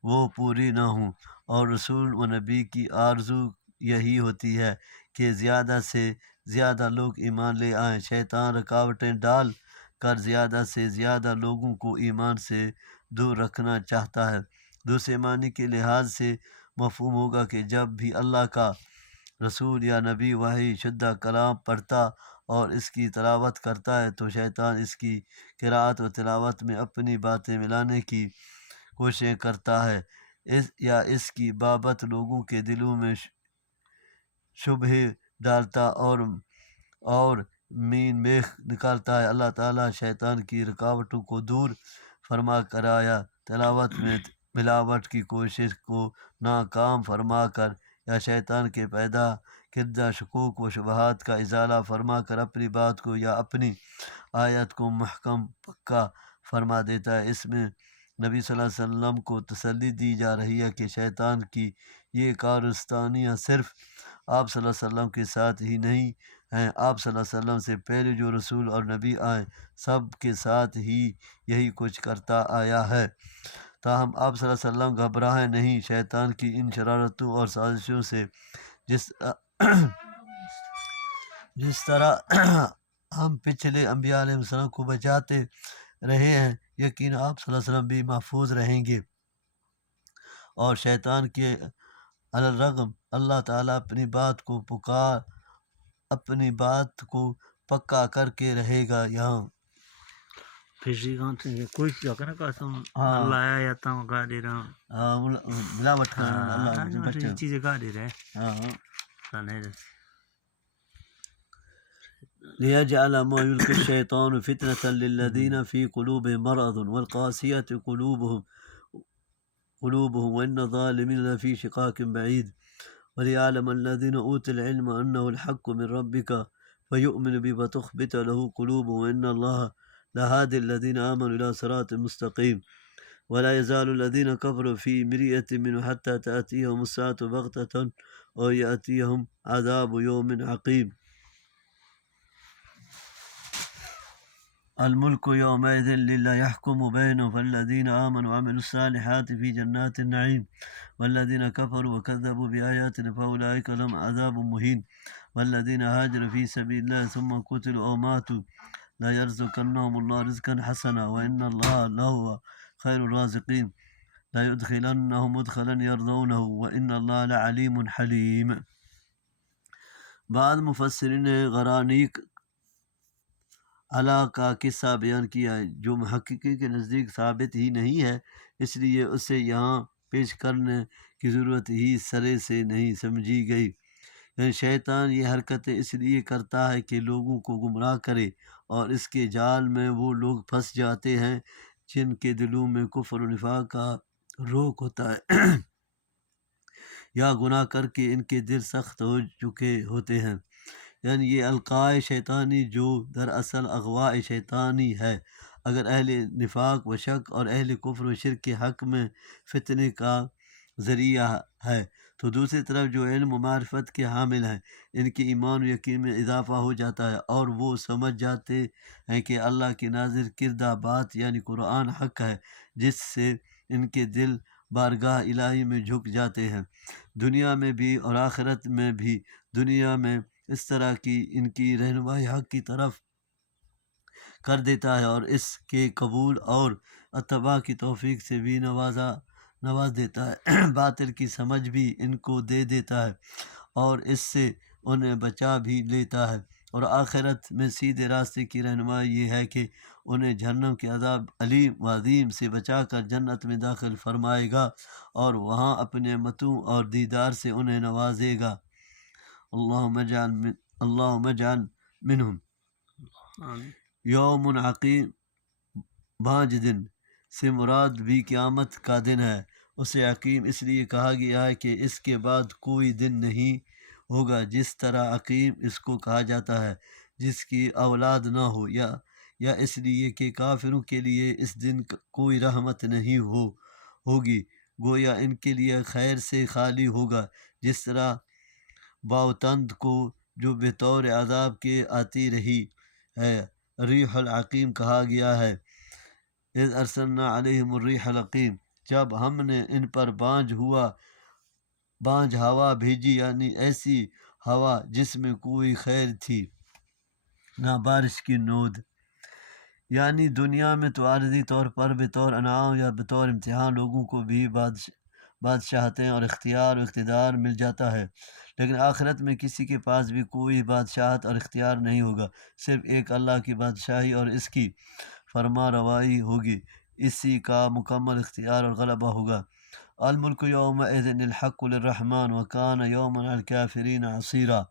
وہ پوری نہ ہوں، اور رسول و نبی کی آرزو یہی ہوتی ہے کہ زیادہ سے زیادہ لوگ ایمان لے آئیں۔ شیطان رکاوٹیں ڈال کر زیادہ سے زیادہ لوگوں کو ایمان سے دور رکھنا چاہتا ہے۔ دوسرے معنی کے لحاظ سے مفہوم ہوگا کہ جب بھی اللہ کا رسول یا نبی وحی شدہ کلام پڑھتا اور اس کی تلاوت کرتا ہے تو شیطان اس کی قرأت و تلاوت میں اپنی باتیں ملانے کی کوششیں کرتا ہے، اس کی بابت لوگوں کے دلوں میں شبہ ڈالتا اور مین میخ نکالتا ہے۔ اللہ تعالیٰ شیطان کی رکاوٹوں کو دور فرما کر آیا تلاوت میں ملاوٹ کی کوشش کو ناکام فرما کر، یا شیطان کے پیدا کردہ شکوک و شبہات کا ازالہ فرما کر اپنی بات کو یا اپنی آیت کو محکم پکا فرما دیتا ہے۔ اس میں نبی صلی اللہ علیہ وسلم کو تسلی دی جا رہی ہے کہ شیطان کی یہ کارستانیاں صرف آپ صلی اللہ علیہ وسلم کے ساتھ ہی نہیں ہیں، آپ صلی اللہ علیہ وسلم سے پہلے جو رسول اور نبی آئے سب کے ساتھ ہی یہی کچھ کرتا آیا ہے۔ تاہم آپ صلی اللہ علیہ وسلم گھبراہیں نہیں شیطان کی ان شرارتوں اور سازشوں سے، جس طرح ہم پچھلے انبیاء علیہ السلام کو بچاتے رہے ہیں، یقینا آپ صلی اللہ علیہ وسلم بھی محفوظ رہیں گے، اور شیطان کے الرغم اللہ تعالیٰ اپنی بات کو پکا کر کے رہے گا۔ یہاں کوئی کیا کرنا قسم اللہ آیا یا تم گا دے رہا ملاوٹ اللہ چیزیں گا دے رہے ليجعل ما يلقي الشيطان فتنة للذين في قلوبهم مرض والقاسية قلوبهم وإن الظالمين لفي شقاق بعيد وليعلم الذين أوتوا العلم أنه الحق من ربك فيؤمن به وتخبت له قلوبهم وإن الله لهادي الذين آمنوا إلى صراط مستقيم ولا يزال الذين كفروا في مرية منه حتى تأتيهم الساعة بغتة أو يأتيهم عذاب يوم عقيم الملك يومئذ لله يحكم بينهم فالذين آمنوا وعملوا الصالحات في جنات النعيم والذين كفروا وكذبوا بآياتنا فأولئك لهم عذاب مهين والذين هاجروا في سبيل الله ثم قتلوا أو ماتوا لا يرزقنهم الله رزقا حسنا وإن الله لهو خير الرازقين لا يدخلنهم مدخلا يرضونه وإن الله لعليم حليم۔ بعض مفسرین نے غرانیق علا کا قصہ بیان کیا ہے جو محققین کے نزدیک ثابت ہی نہیں ہے، اس لیے اسے یہاں پیش کرنے کی ضرورت ہی سرے سے نہیں سمجھی گئی۔ یعنی شیطان یہ حرکتیں اس لیے کرتا ہے کہ لوگوں کو گمراہ کرے، اور اس کے جال میں وہ لوگ پھنس جاتے ہیں جن کے دلوں میں کفر و نفاق کا روک ہوتا ہے یا گناہ کر کے ان کے دل سخت ہو چکے ہوتے ہیں۔ یعنی یہ القاء شیطانی جو دراصل اغواء شیطانی ہے، اگر اہل نفاق و شک اور اہل کفر و شرک کے حق میں فتنے کا ذریعہ ہے، تو دوسری طرف جو علم و معرفت کے حامل ہیں ان کے ایمان و یقین میں اضافہ ہو جاتا ہے، اور وہ سمجھ جاتے ہیں کہ اللہ کی نازل کردہ بات یعنی قرآن حق ہے، جس سے ان کے دل بارگاہ الہی میں جھک جاتے ہیں، دنیا میں بھی اور آخرت میں بھی۔ دنیا میں اس طرح کی ان کی رہنمائی حق کی طرف کر دیتا ہے اور اس کے قبول اور اتباع کی توفیق سے بھی نواز دیتا ہے، باطل کی سمجھ بھی ان کو دے دیتا ہے اور اس سے انہیں بچا بھی لیتا ہے، اور آخرت میں سیدھے راستے کی رہنمائی یہ ہے کہ انہیں جہنم کے عذاب علیم و عظیم سے بچا کر جنت میں داخل فرمائے گا اور وہاں اپنے نعمتوں اور دیدار سے انہیں نوازے گا۔ اللہم اجعل منہم۔ یوم عقیم، بانج دن سے مراد بھی قیامت کا دن ہے، اسے عقیم اس لیے کہا گیا ہے کہ اس کے بعد کوئی دن نہیں ہوگا جس طرح عقیم اس کو کہا جاتا ہے جس کی اولاد نہ ہو، یا اس لیے کہ کافروں کے لیے اس دن کوئی رحمت نہیں ہوگی، گویا ان کے لیے خیر سے خالی ہوگا، جس طرح باوتند کو جو بطور عذاب کے آتی رہی ہے ریح العقیم کہا گیا ہے۔ اذ ارسلنا علیہم الریح العقیم، جب ہم نے ان پر بانجھ ہوا بھیجی، یعنی ایسی ہوا جس میں کوئی خیر تھی نہ بارش کی نود، یعنی دنیا میں تو عارضی طور پر بطور انعام یا بطور امتحان لوگوں کو بھی بادشاہتیں اور اختیار و اقتدار مل جاتا ہے، لیکن آخرت میں کسی کے پاس بھی کوئی بادشاہت اور اختیار نہیں ہوگا، صرف ایک اللہ کی بادشاہی اور اس کی فرما روائی ہوگی، اسی کا مکمل اختیار اور غلبہ ہوگا۔ الملک یومئذ الحق للرحمن وکان یوما علی الکافرین عسیرا،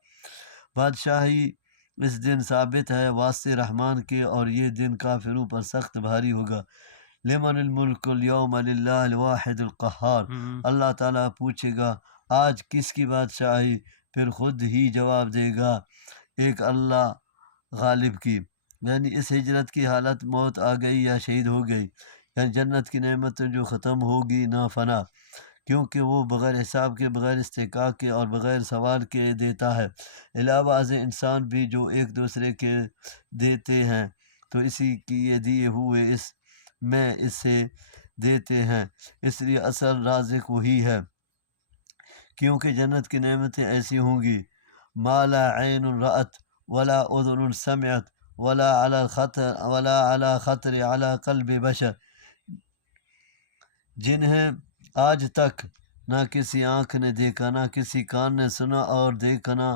بادشاہی اس دن ثابت ہے واسطے رحمان کے، اور یہ دن کافروں پر سخت بھاری ہوگا۔ لمن الملک اليوم للہ الواحد القہار، اللہ تعالیٰ پوچھے گا آج کس کی بادشاہی، پھر خود ہی جواب دے گا ایک اللہ غالب کی، یعنی اس ہجرت کی حالت موت آ گئی یا شہید ہو گئی، یعنی جنت کی نعمتیں جو ختم ہوگی نہ فنا، کیونکہ وہ بغیر حساب کے، بغیر استحقاق کے اور بغیر سوال کے دیتا ہے، علاوہ ازیں انسان بھی جو ایک دوسرے کے دیتے ہیں تو اسی کی یہ دیے ہوئے اس میں اسے دیتے ہیں، اس لیے اصل رازق وہی ہے، کیونکہ جنت کی نعمتیں ایسی ہوں گی ما لا عین رأت ولا اذن سمعت ولا علی خطر علی قلب بشر، جنہیں آج تک نہ کسی آنکھ نے دیکھا، نہ کسی کان نے سنا، اور دیکھنا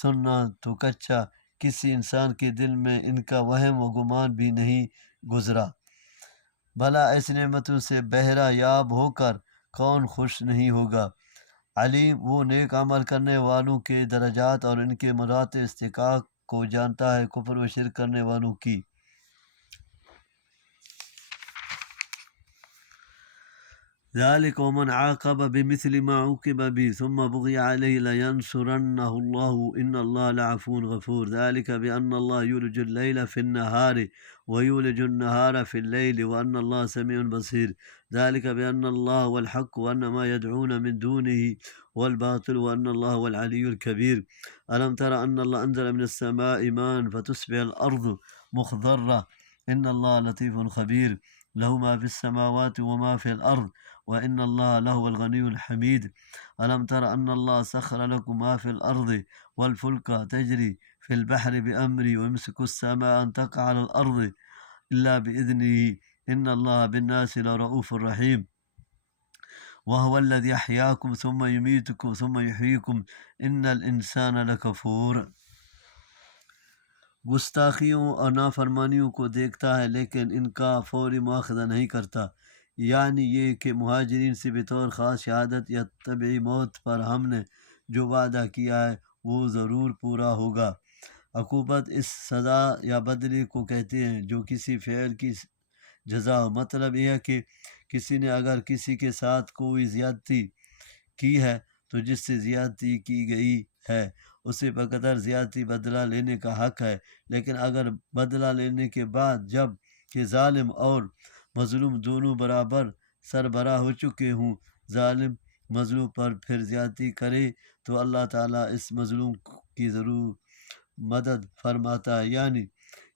سننا تو کچا کسی انسان کے دل میں ان کا وہم و گمان بھی نہیں گزرا، بھلا ایسی نعمتوں سے بہرہ یاب ہو کر کون خوش نہیں ہوگا۔ علیم، وہ نیک عمل کرنے والوں کے درجات اور ان کے مراتب استحقاق کو جانتا ہے، کفر و شرک کرنے والوں کی۔ ذلك ومن عاقب بمثل ما عوقب به ثم بغي عليه لينصرنه الله إن الله لعفو غفور، ذلك بأن الله يولج الليل في النهار ويولج النهار في الليل وأن الله سميع بصير، ذلك بأن الله هو الحق وأن ما يدعون من دونه هو الباطل وأن الله هو العلي الكبير، ألم تر أن الله أنزل من السماء ماء فتصبح الأرض مخضرة إن الله لطيف خبير، له ما في السماوات وما في الأرض وإن الله لهو الغني الحميد، ألم تر أن الله سخر لكم ما في الأرض والفلك تجري في البحر بأمري ويمسك السماء أن تقع على الأرض إلا بإذنه إن الله بالناس لرؤوف رحيم، وهو الذي أحياكم ثم يميتكم ثم يحييكم إن الإنسان لكفور، گستاخیوں اور نافرمانیوں کو دیکھتا ہے لیکن ان کا فوری مواخذہ نہیں کرتا، یعنی یہ کہ مہاجرین سے بطور خاص شہادت یا طبعی موت پر ہم نے جو وعدہ کیا ہے وہ ضرور پورا ہوگا۔ عقوبت اس سزا یا بدلے کو کہتے ہیں جو کسی فعل کی جزا ہو، مطلب یہ ہے کہ کسی نے اگر کسی کے ساتھ کوئی زیادتی کی ہے تو جس سے زیادتی کی گئی ہے اسے بقدر زیادتی بدلہ لینے کا حق ہے، لیکن اگر بدلہ لینے کے بعد جب کہ ظالم اور مظلوم دونوں برابر سربراہ ہو چکے ہوں، ظالم مظلوم پر پھر زیادتی کرے تو اللہ تعالیٰ اس مظلوم کی ضرور مدد فرماتا ہے، یعنی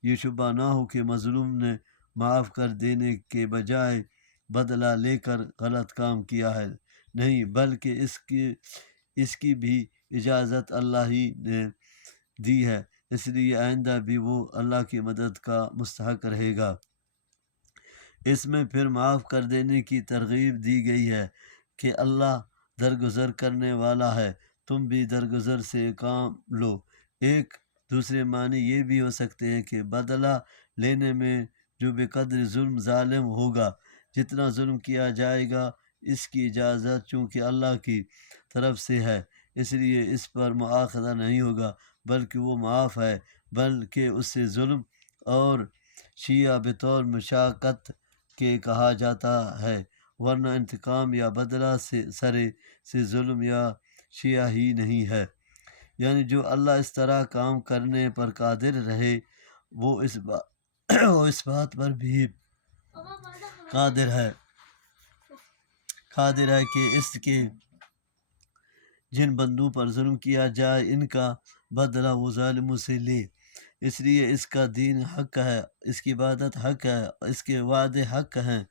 یہ شبہ نہ ہو کہ مظلوم نے معاف کر دینے کے بجائے بدلہ لے کر غلط کام کیا ہے، نہیں بلکہ اس کی بھی اجازت اللہ ہی نے دی ہے، اس لیے آئندہ بھی وہ اللہ کی مدد کا مستحق رہے گا۔ اس میں پھر معاف کر دینے کی ترغیب دی گئی ہے کہ اللہ درگزر کرنے والا ہے، تم بھی درگزر سے کام لو۔ ایک دوسرے معنی یہ بھی ہو سکتے ہیں کہ بدلہ لینے میں جو بے قدر ظلم ظالم ہوگا، جتنا ظلم کیا جائے گا اس کی اجازت چونکہ اللہ کی طرف سے ہے، اس لیے اس پر مواخذہ نہیں ہوگا بلکہ وہ معاف ہے، بلکہ اس سے ظلم اور شیعہ بطور مشاقت کے کہا جاتا ہے، ورنہ انتقام یا بدلہ سے ظلم یا شیعہ ہی نہیں ہے۔ یعنی جو اللہ اس طرح کام کرنے پر قادر رہے وہ اس بات پر بھی قادر ہے کہ اس کے جن بندوں پر ظلم کیا جائے ان کا بدلہ وہ ظالموں سے لے۔ اس لیے اس کا دین حق ہے، اس کی عبادت حق ہے، اس کے وعدے حق ہیں،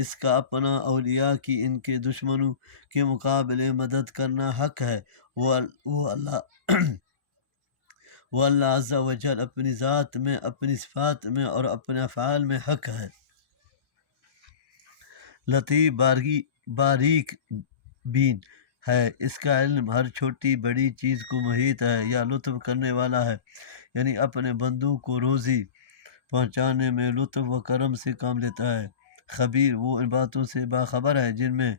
اس کا اپنا اولیاء کی ان کے دشمنوں کے مقابلے مدد کرنا حق ہے۔ وہ اللہ عز و جل اپنی ذات میں، اپنی صفات میں اور اپنے افعال میں حق ہے، لطیف باریک بین ہے، اس کا علم ہر چھوٹی بڑی چیز کو محیط ہے یا لطف کرنے والا ہے، یعنی اپنے بندوں کو روزی پہنچانے میں لطف و کرم سے کام لیتا ہے۔ خبیر، وہ ان باتوں سے باخبر ہے جن میں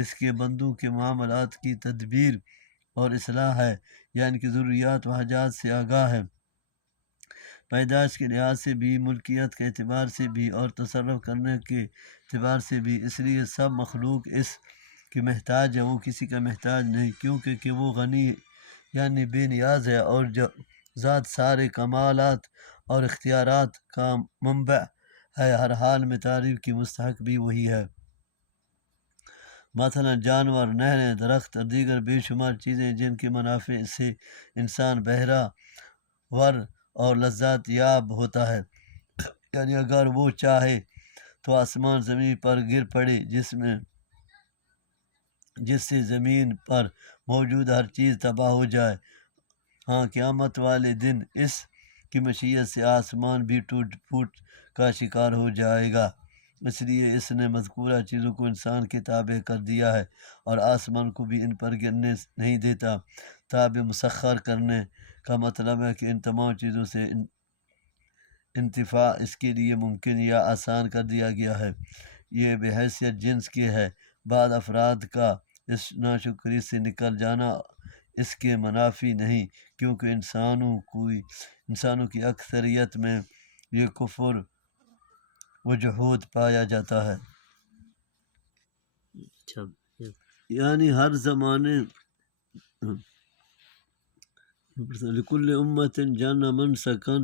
اس کے بندوں کے معاملات کی تدبیر اور اصلاح ہے، یعنی کہ ضروریات و حاجات سے آگاہ ہے، پیدائش کے لحاظ سے بھی، ملکیت کے اعتبار سے بھی اور تصرف کرنے کے اعتبار سے بھی۔ اس لیے سب مخلوق اس کی محتاج ہے، وہ کسی کا محتاج نہیں، کیونکہ وہ غنی یعنی بے نیاز ہے اور ذات سارے کمالات اور اختیارات کا منبع ہے، ہر حال میں تعریف کی مستحق بھی وہی ہے۔ مثلا جانور، نہریں، درخت اور دیگر بے شمار چیزیں جن کے منافع سے انسان بہرہ ور اور لذات یاب ہوتا ہے، یعنی اگر وہ چاہے تو آسمان زمین پر گر پڑے جس سے زمین پر موجود ہر چیز تباہ ہو جائے۔ ہاں، قیامت والے دن اس کی مشیت سے آسمان بھی ٹوٹ پھوٹ کا شکار ہو جائے گا، اس لیے اس نے مذکورہ چیزوں کو انسان کے تابع کر دیا ہے اور آسمان کو بھی ان پر گرنے نہیں دیتا۔ تابع مسخر کرنے کا مطلب ہے کہ ان تمام چیزوں سے انتفاع اس کے لیے ممکن یا آسان کر دیا گیا ہے۔ یہ بحیثیت جنس کے ہے، بعض افراد کا اس ناشکری سے نکل جانا اس کے منافی نہیں، کیونکہ انسانوں کی اکثریت میں یہ کفر و جحود پایا جاتا ہے۔ یعنی ہر زمانے لکل امت جعلنا منسکا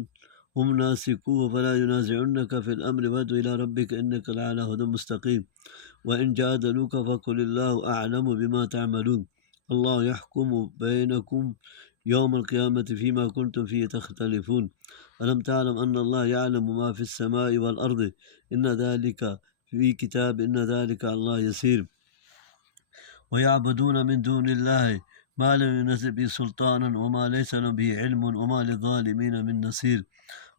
هم ناسکوه فلا ينازعنك في الامر وادع الى ربك انك لعلى هدى مستقيم وان جادلوك فقل الله اعلم بما تعملون الله يحكم بينكم يوم القيامة فيما كنتم فيه تختلفون ألم تعلم أن الله يعلم ما في السماء والأرض إن ذلك في كتاب إن ذلك على الله يسير ويعبدون من دون الله ما لم ينزل به سلطانا وما ليس لهم به علم وما للظالمين من نصير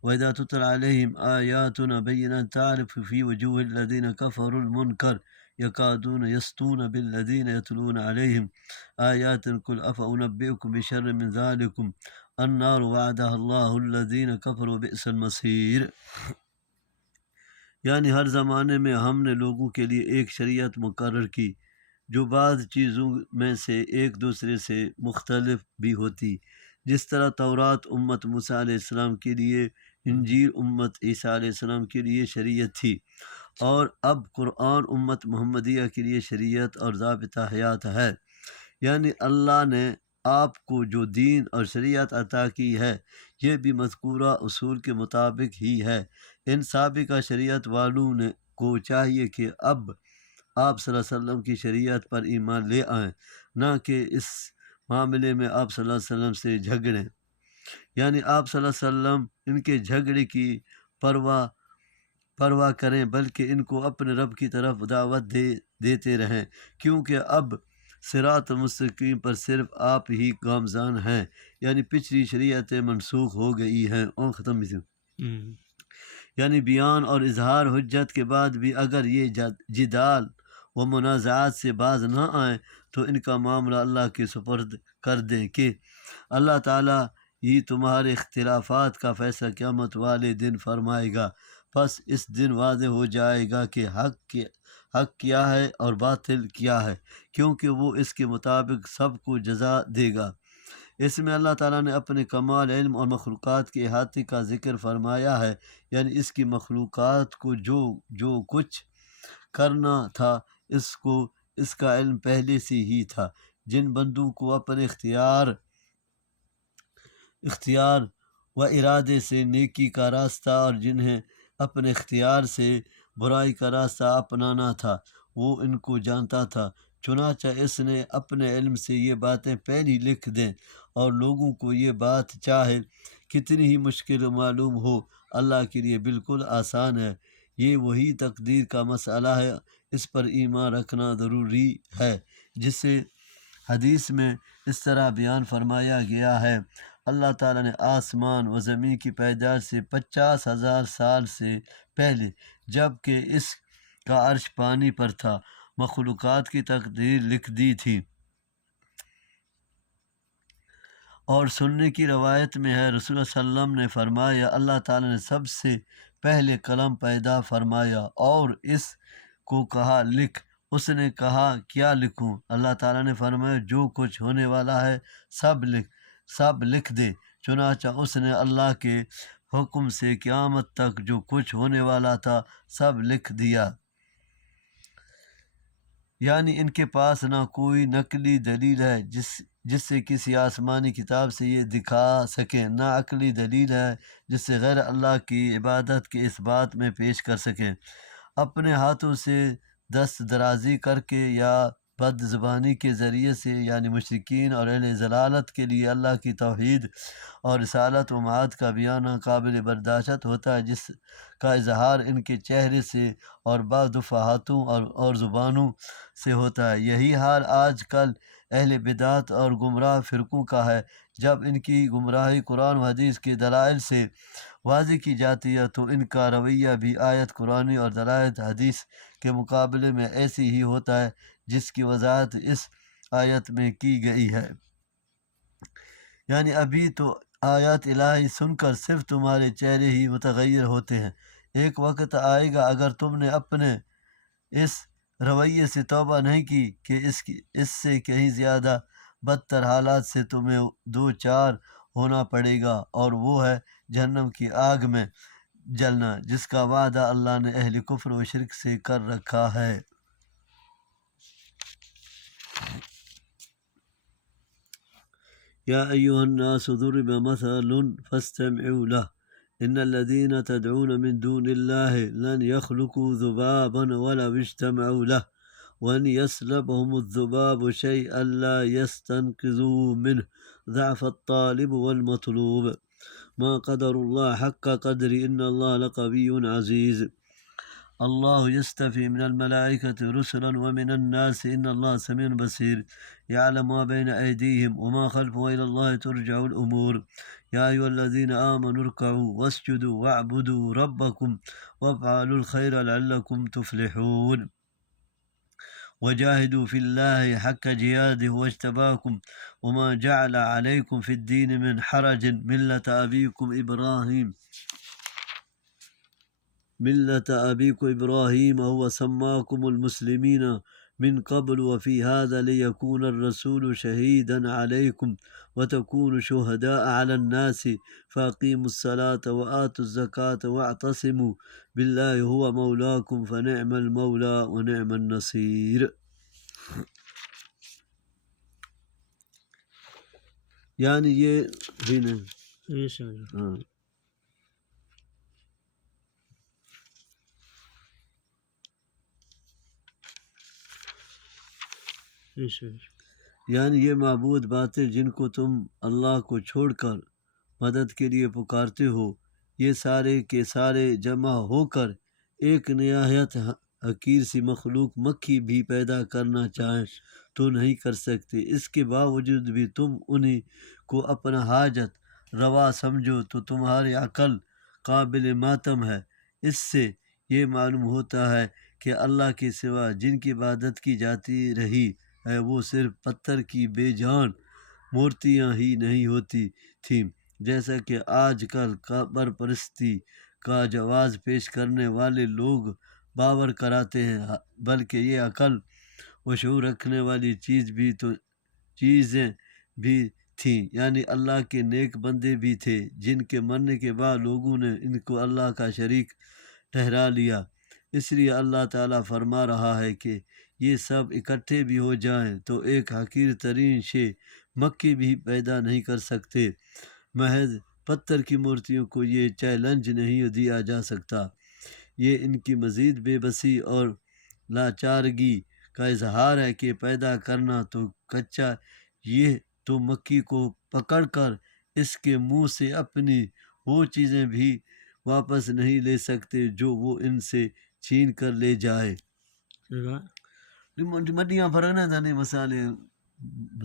وإذا تتلى عليهم آياتنا بينات تعرف في وجوه الذين كفروا المنكر يكادون يسطون بالذين يتلون عليهم آيات قل أفأنبئكم بشر من ذلكم النار وعدها الله الذين كفروا بئس المصير۔ یعنی ہر زمانے میں ہم نے لوگوں کے لیے ایک شریعت مقرر کی جو بعض چیزوں میں سے ایک دوسرے سے مختلف بھی ہوتی، جس طرح تورات امت موسیٰ علیہ السلام کے لیے، انجیل امت عیسیٰ علیہ السلام کے لیے شریعت تھی، اور اب قرآن امت محمدیہ کے لیے شریعت اور ضابطہ حیات ہے۔ یعنی اللہ نے آپ کو جو دین اور شریعت عطا کی ہے یہ بھی مذکورہ اصول کے مطابق ہی ہے۔ ان سابقہ شریعت والوں کو چاہیے کہ اب آپ صلی اللہ علیہ وسلم کی شریعت پر ایمان لے آئیں، نہ کہ اس معاملے میں آپ صلی اللہ علیہ وسلم سے جھگڑیں، یعنی آپ صلی اللہ علیہ وسلم ان کے جھگڑے کی پرواہ کریں، بلکہ ان کو اپنے رب کی طرف دعوت دیتے رہیں، کیونکہ اب صراط مستقیم پر صرف آپ ہی گامزن ہیں، یعنی پچھلی شریعتیں منسوخ ہو گئی ہیں اور ختم بھی۔ یعنی بیان اور اظہار حجت کے بعد بھی اگر یہ جدال و منازعات سے باز نہ آئیں تو ان کا معاملہ اللہ کے سپرد کر دیں کہ اللہ تعالیٰ ہی تمہارے اختلافات کا فیصلہ قیامت والے دن فرمائے گا، پس اس دن واضح ہو جائے گا کہ حق کیا ہے اور باطل کیا ہے، کیونکہ وہ اس کے مطابق سب کو جزا دے گا۔ اس میں اللہ تعالیٰ نے اپنے کمال علم اور مخلوقات کے احاطے کا ذکر فرمایا ہے، یعنی اس کی مخلوقات کو جو کچھ کرنا تھا اس کا علم پہلے سے ہی تھا۔ جن بندوں کو اپنے اختیار و ارادے سے نیکی کا راستہ اور جنہیں اپنے اختیار سے برائی کا راستہ اپنانا تھا وہ ان کو جانتا تھا، چنانچہ اس نے اپنے علم سے یہ باتیں پہلی لکھ دیں، اور لوگوں کو یہ بات چاہے کتنی ہی مشکل معلوم ہو اللہ کے لیے بالکل آسان ہے۔ یہ وہی تقدیر کا مسئلہ ہے، اس پر ایمان رکھنا ضروری ہے، جسے حدیث میں اس طرح بیان فرمایا گیا ہے: اللہ تعالیٰ نے آسمان و زمین کی پیدائش سے 50,000 سال سے پہلے، جب کہ اس کا عرش پانی پر تھا، مخلوقات کی تقدیر لکھ دی تھی۔ اور سننے کی روایت میں ہے، رسول اللہ صلی اللہ علیہ وسلم نے فرمایا، اللہ تعالیٰ نے سب سے پہلے قلم پیدا فرمایا اور اس کو کہا لکھ۔ اس نے کہا کیا لکھوں؟ اللہ تعالیٰ نے فرمایا جو کچھ ہونے والا ہے سب لکھ دے۔ چنانچہ اس نے اللہ کے حکم سے قیامت تک جو کچھ ہونے والا تھا سب لکھ دیا۔ یعنی ان کے پاس نہ کوئی نقلی دلیل ہے جس سے کسی آسمانی کتاب سے یہ دکھا سکیں، نہ عقلی دلیل ہے جس سے غیر اللہ کی عبادت کے اس بات میں پیش کر سکیں۔ اپنے ہاتھوں سے دست درازی کر کے یا بد زبانی کے ذریعے سے، یعنی مشرکین اور اہل ضلالت کے لیے اللہ کی توحید اور رسالت و معاد کا بیان قابل برداشت ہوتا ہے، جس کا اظہار ان کے چہرے سے اور بعض دفعہ ہاتھوں اور زبانوں سے ہوتا ہے۔ یہی حال آج کل اہل بدعت اور گمراہ فرقوں کا ہے۔ جب ان کی گمراہی قرآن و حدیث کے دلائل سے واضح کی جاتی ہے تو ان کا رویہ بھی آیت قرآنی اور دلائل حدیث کے مقابلے میں ایسی ہی ہوتا ہے جس کی وضاحت اس آیت میں کی گئی ہے۔ یعنی ابھی تو آیات الہی سن کر صرف تمہارے چہرے ہی متغیر ہوتے ہیں، ایک وقت آئے گا اگر تم نے اپنے اس رویے سے توبہ نہیں کی کہ اس سے کہیں زیادہ بدتر حالات سے تمہیں دو چار ہونا پڑے گا، اور وہ ہے جہنم کی آگ میں جلنا، جس کا وعدہ اللہ نے اہل کفر و شرک سے کر رکھا ہے۔ یا ایھا الناس ضرب مثل فاستمعوا له ان الذين تدعون من دون الله لن يخلقوا ذبابا ولو اجتمعوا له وان يسلبهم الذباب شيئا لا يستنقذوه منه ضعف الطالب والمطلوب ما قدر الله حق قدر ان الله لقوي عزيز اللہ یستفی من الملائکۃ رسلا ومن الناس ان اللہ سمیع بصیر یعلم ما بین ایدیہم وما خلفهم وإلی اللہ ترجع الامور یا ایھا الذین آمنوا ارکعوا واسجدوا واعبدوا ربکم وافعلوا الخیر لعلکم تفلحون وجاہدوا فی اللہ حق جہادہ واجتباکم وما جعل علیکم فی الدین من حرج ملة أبيكم إبراهيم هو سماكم المسلمين من قبل وفي هذا ليكون الرسول شهيدا عليكم وتكونوا شهداء على الناس فأقيموا الصلاة وآتوا الزكاة واعتصموا بالله هو مولاكم فنعم المولى ونعم النصير۔ یعنی یہ بھی نہیں یعنی یہ معبود باتیں جن کو تم اللہ کو چھوڑ کر مدد کے لیے پکارتے ہو، یہ سارے کے سارے جمع ہو کر ایک نہایت حقیر سی مخلوق مکھی بھی پیدا کرنا چاہیں تو نہیں کر سکتے۔ اس کے باوجود بھی تم انہی کو اپنا حاجت روا سمجھو تو تمہاری عقل قابل ماتم ہے۔ اس سے یہ معلوم ہوتا ہے کہ اللہ کے سوا جن کی عبادت کی جاتی رہی ہے وہ صرف پتھر کی بے جان مورتیاں ہی نہیں ہوتی تھیں، جیسا کہ آج کل قبر پرستی کا جواز پیش کرنے والے لوگ باور کراتے ہیں، بلکہ یہ عقل و شعور رکھنے والی چیزیں بھی تھیں، یعنی اللہ کے نیک بندے بھی تھے جن کے مرنے کے بعد لوگوں نے ان کو اللہ کا شریک ٹھہرا لیا۔ اس لیے اللہ تعالیٰ فرما رہا ہے کہ یہ سب اکٹھے بھی ہو جائیں تو ایک حقیر ترین شے مکی بھی پیدا نہیں کر سکتے۔ محض پتھر کی مورتیوں کو یہ چیلنج نہیں دیا جا سکتا۔ یہ ان کی مزید بے بسی اور لاچارگی کا اظہار ہے کہ پیدا کرنا تو کچا، یہ تو مکی کو پکڑ کر اس کے منہ سے اپنی وہ چیزیں بھی واپس نہیں لے سکتے جو وہ ان سے چھین کر لے جائے۔ مڈیاں فرق نہ تھا نہیں مسالے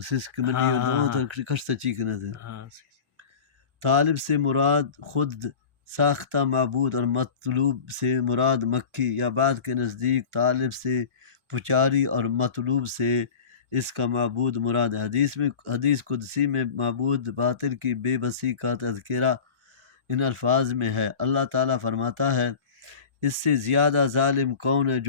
سسک مڈیاں تو کشتا چیک نہ تھے۔ طالب سے مراد خود ساختہ معبود اور مطلوب سے مراد مکی یا بعد کے نزدیک طالب سے پچاری اور مطلوب سے اس کا معبود مراد ہے۔ حدیث قدسی میں معبود باطل کی بے بسی کا تذکرہ ان الفاظ میں ہے۔ اللہ تعالیٰ فرماتا ہے، اس سے زیادہ ظالم کون ہے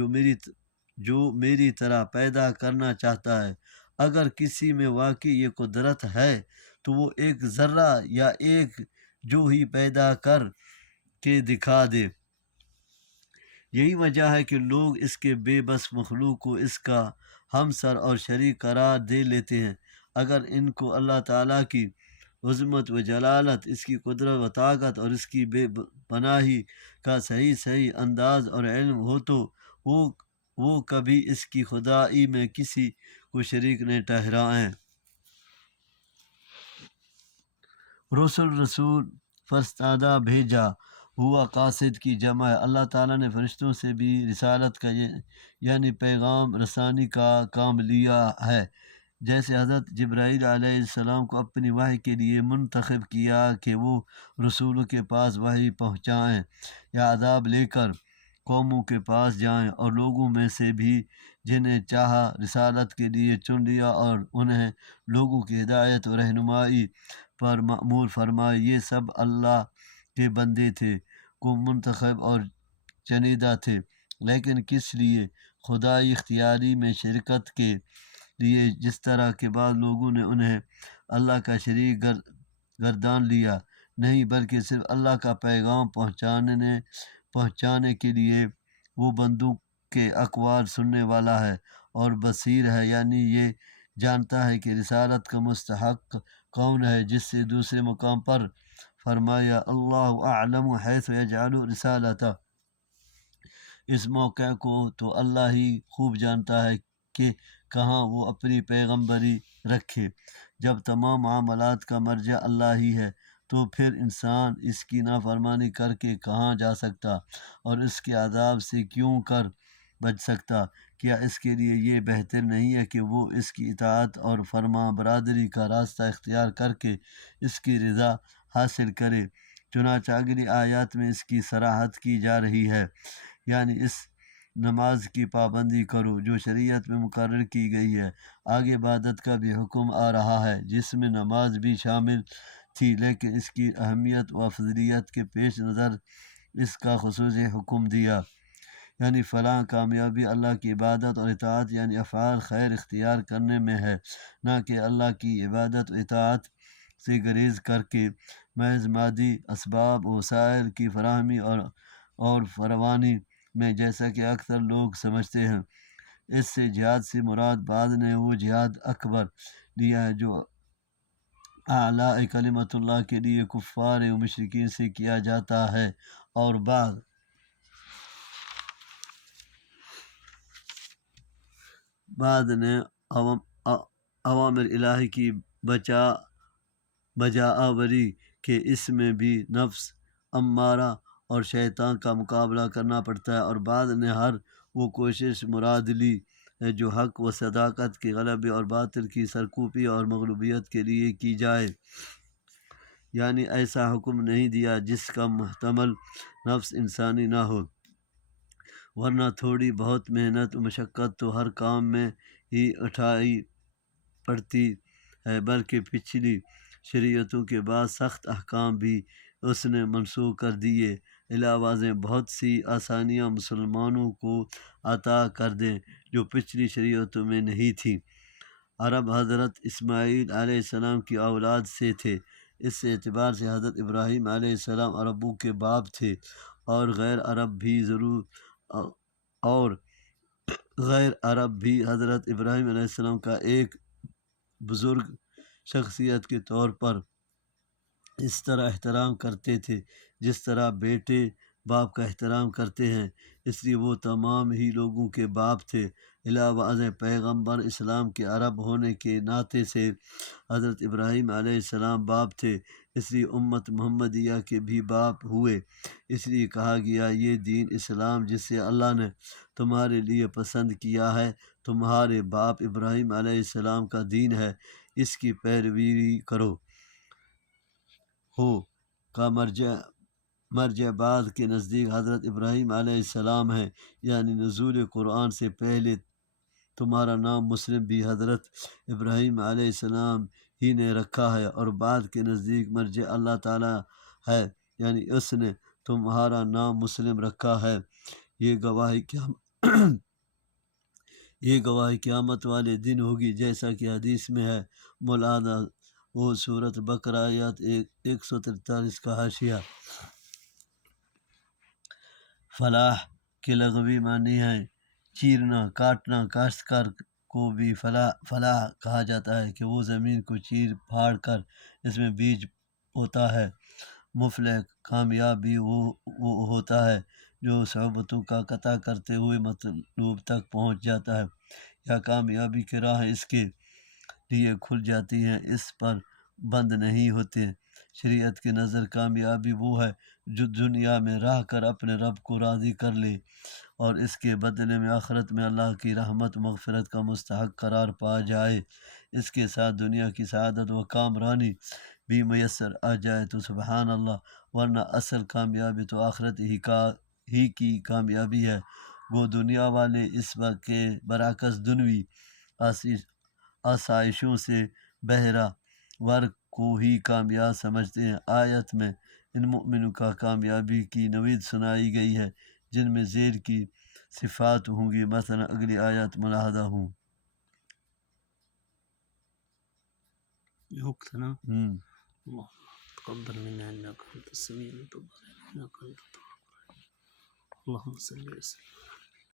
جو میری طرح پیدا کرنا چاہتا ہے۔ اگر کسی میں واقعی یہ قدرت ہے تو وہ ایک ذرہ یا ایک جو ہی پیدا کر کے دکھا دے۔ یہی وجہ ہے کہ لوگ اس کے بے بس مخلوق کو اس کا ہمسر اور شریک قرار دے لیتے ہیں۔ اگر ان کو اللہ تعالیٰ کی عظمت و جلالت، اس کی قدرت و طاقت اور اس کی بے پناہی کا صحیح انداز اور علم ہو تو وہ کبھی اس کی خدائی میں کسی کو شریک نہیں ٹھہرائیں۔ رسول فرستادہ بھیجا ہوا قاصد کی جمع ہے۔ اللہ تعالیٰ نے فرشتوں سے بھی رسالت کا یعنی پیغام رسانی کا کام لیا ہے، جیسے حضرت جبرائیل علیہ السلام کو اپنی وحی کے لیے منتخب کیا کہ وہ رسولوں کے پاس وحی پہنچائیں یا عذاب لے کر قوموں کے پاس جائیں، اور لوگوں میں سے بھی جنہیں چاہا رسالت کے لیے چن لیا اور انہیں لوگوں کی ہدایت و رہنمائی پر مأمور فرمائے۔ یہ سب اللہ کے بندے تھے کو منتخب اور چنیدہ تھے، لیکن کس لیے؟ خدائی اختیاری میں شرکت کے لیے، جس طرح کے بعض لوگوں نے انہیں اللہ کا شریک گردان لیا، نہیں بلکہ صرف اللہ کا پیغام پہنچانے کے لیے۔ وہ بندوں کے اقوال سننے والا ہے اور بصیر ہے، یعنی یہ جانتا ہے کہ رسالت کا مستحق کون ہے، جس سے دوسرے مقام پر فرمایا اللہ اعلم حیث یجعل رسالتہ۔ اس موقع کو تو اللہ ہی خوب جانتا ہے کہ کہاں وہ اپنی پیغمبری رکھے۔ جب تمام معاملات کا مرجع اللہ ہی ہے تو پھر انسان اس کی نافرمانی کر کے کہاں جا سکتا اور اس کے عذاب سے کیوں کر بچ سکتا؟ کیا اس کے لیے یہ بہتر نہیں ہے کہ وہ اس کی اطاعت اور فرما برداری کا راستہ اختیار کر کے اس کی رضا حاصل کرے؟ چنانچہ اگلی آیات میں اس کی صراحت کی جا رہی ہے، یعنی اس نماز کی پابندی کرو جو شریعت میں مقرر کی گئی ہے۔ آگے عبادت کا بھی حکم آ رہا ہے جس میں نماز بھی شامل تھی، لیکن اس کی اہمیت و افضلیت کے پیش نظر اس کا خصوصی حکم دیا، یعنی فلاں کامیابی اللہ کی عبادت اور اطاعت یعنی افعال خیر اختیار کرنے میں ہے، نہ کہ اللہ کی عبادت و اطاعت سے گریز کر کے محض مادی اسباب و وسائل کی فراہمی اور فراوانی میں، جیسا کہ اکثر لوگ سمجھتے ہیں۔ اس سے جہاد سے مراد بعض نے وہ جہاد اکبر لیا ہے جو اعلیٰ کلمت اللہ کے لیے کفار و مشرکین سے کیا جاتا ہے، اور بعد نے اوامر الہی کی بجاآوری کہ اس میں بھی نفس امارہ اور شیطان کا مقابلہ کرنا پڑتا ہے، اور بعد نے ہر وہ کوشش مراد لی ہے جو حق و صداقت کے غلبے اور باطل کی سرکوبی اور مغلوبیت کے لیے کی جائے، یعنی ایسا حکم نہیں دیا جس کا محتمل نفس انسانی نہ ہو، ورنہ تھوڑی بہت محنت و مشقت تو ہر کام میں ہی اٹھائی پڑتی ہے، بلکہ پچھلی شریعتوں کے بعد سخت احکام بھی اس نے منسوخ کر دیے، علاوہ ازیں بہت سی آسانیاں مسلمانوں کو عطا کر دیں جو پچھلی شریعتوں میں نہیں تھیں۔ عرب حضرت اسماعیل علیہ السلام کی اولاد سے تھے، اس اعتبار سے حضرت ابراہیم علیہ السلام عربوں کے باپ تھے، اور غیر عرب بھی ضرور اور غیر عرب بھی حضرت ابراہیم علیہ السلام کا ایک بزرگ شخصیت کے طور پر اس طرح احترام کرتے تھے جس طرح بیٹے باپ کا احترام کرتے ہیں، اس لیے وہ تمام ہی لوگوں کے باپ تھے۔ علاوہ ازیں پیغمبر اسلام کے عرب ہونے کے ناطے سے حضرت ابراہیم علیہ السلام باپ تھے، اس لیے امت محمدیہ کے بھی باپ ہوئے۔ اس لیے کہا گیا یہ دین اسلام جسے اللہ نے تمہارے لیے پسند کیا ہے تمہارے باپ ابراہیم علیہ السلام کا دین ہے، اس کی پیروی کرو۔ ہو کا مرجع بعض کے نزدیک حضرت ابراہیم علیہ السلام ہے، یعنی نزول قرآن سے پہلے تمہارا نام مسلم بھی حضرت ابراہیم علیہ السلام ہی نے رکھا ہے، اور بعض کے نزدیک مرجع اللہ تعالیٰ ہے، یعنی اس نے تمہارا نام مسلم رکھا ہے۔ یہ گواہی قیامت والے دن ہوگی، جیسا کہ حدیث میں ہے۔ مولانا وہ سورۃ بقرہ آیات 143 کا حاشیہ۔ فلاح کے لغوی معنی ہے چیرنا کاٹنا۔ کاشتکار کو بھی فلاح کہا جاتا ہے کہ وہ زمین کو چیر پھاڑ کر اس میں بیج بوتا ہے۔ مفلح کامیاب بھی وہ ہوتا ہے جو صعوبتوں کا قطع کرتے ہوئے مطلوب تک پہنچ جاتا ہے، یا کامیابی کی راہ اس کے لیے کھل جاتی ہیں، اس پر بند نہیں ہوتے۔ شریعت کی نظر کامیابی وہ ہے جو دنیا میں رہ کر اپنے رب کو راضی کر لے اور اس کے بدلے میں آخرت میں اللہ کی رحمت مغفرت کا مستحق قرار پا جائے، اس کے ساتھ دنیا کی سعادت و کامرانی بھی میسر آ جائے تو سبحان اللہ، ورنہ اصل کامیابی تو آخرت ہی کی کامیابی ہے۔ وہ دنیا والے اس وقت کے برعکس دنوی آسائشوں سے بہرہ ور کو ہی کامیاب سمجھتے ہیں۔ آیت میں ان مؤمنوں کا کامیابی کی نوید سنائی گئی ہے جن میں زیر کی صفات ہوں گی، مثلا اگلی آیات ملاحظہ ہوں۔ وقت نا اللہ تقبل منا انك انت السميع الدعاء انك انت التواب اللهم صل وسلم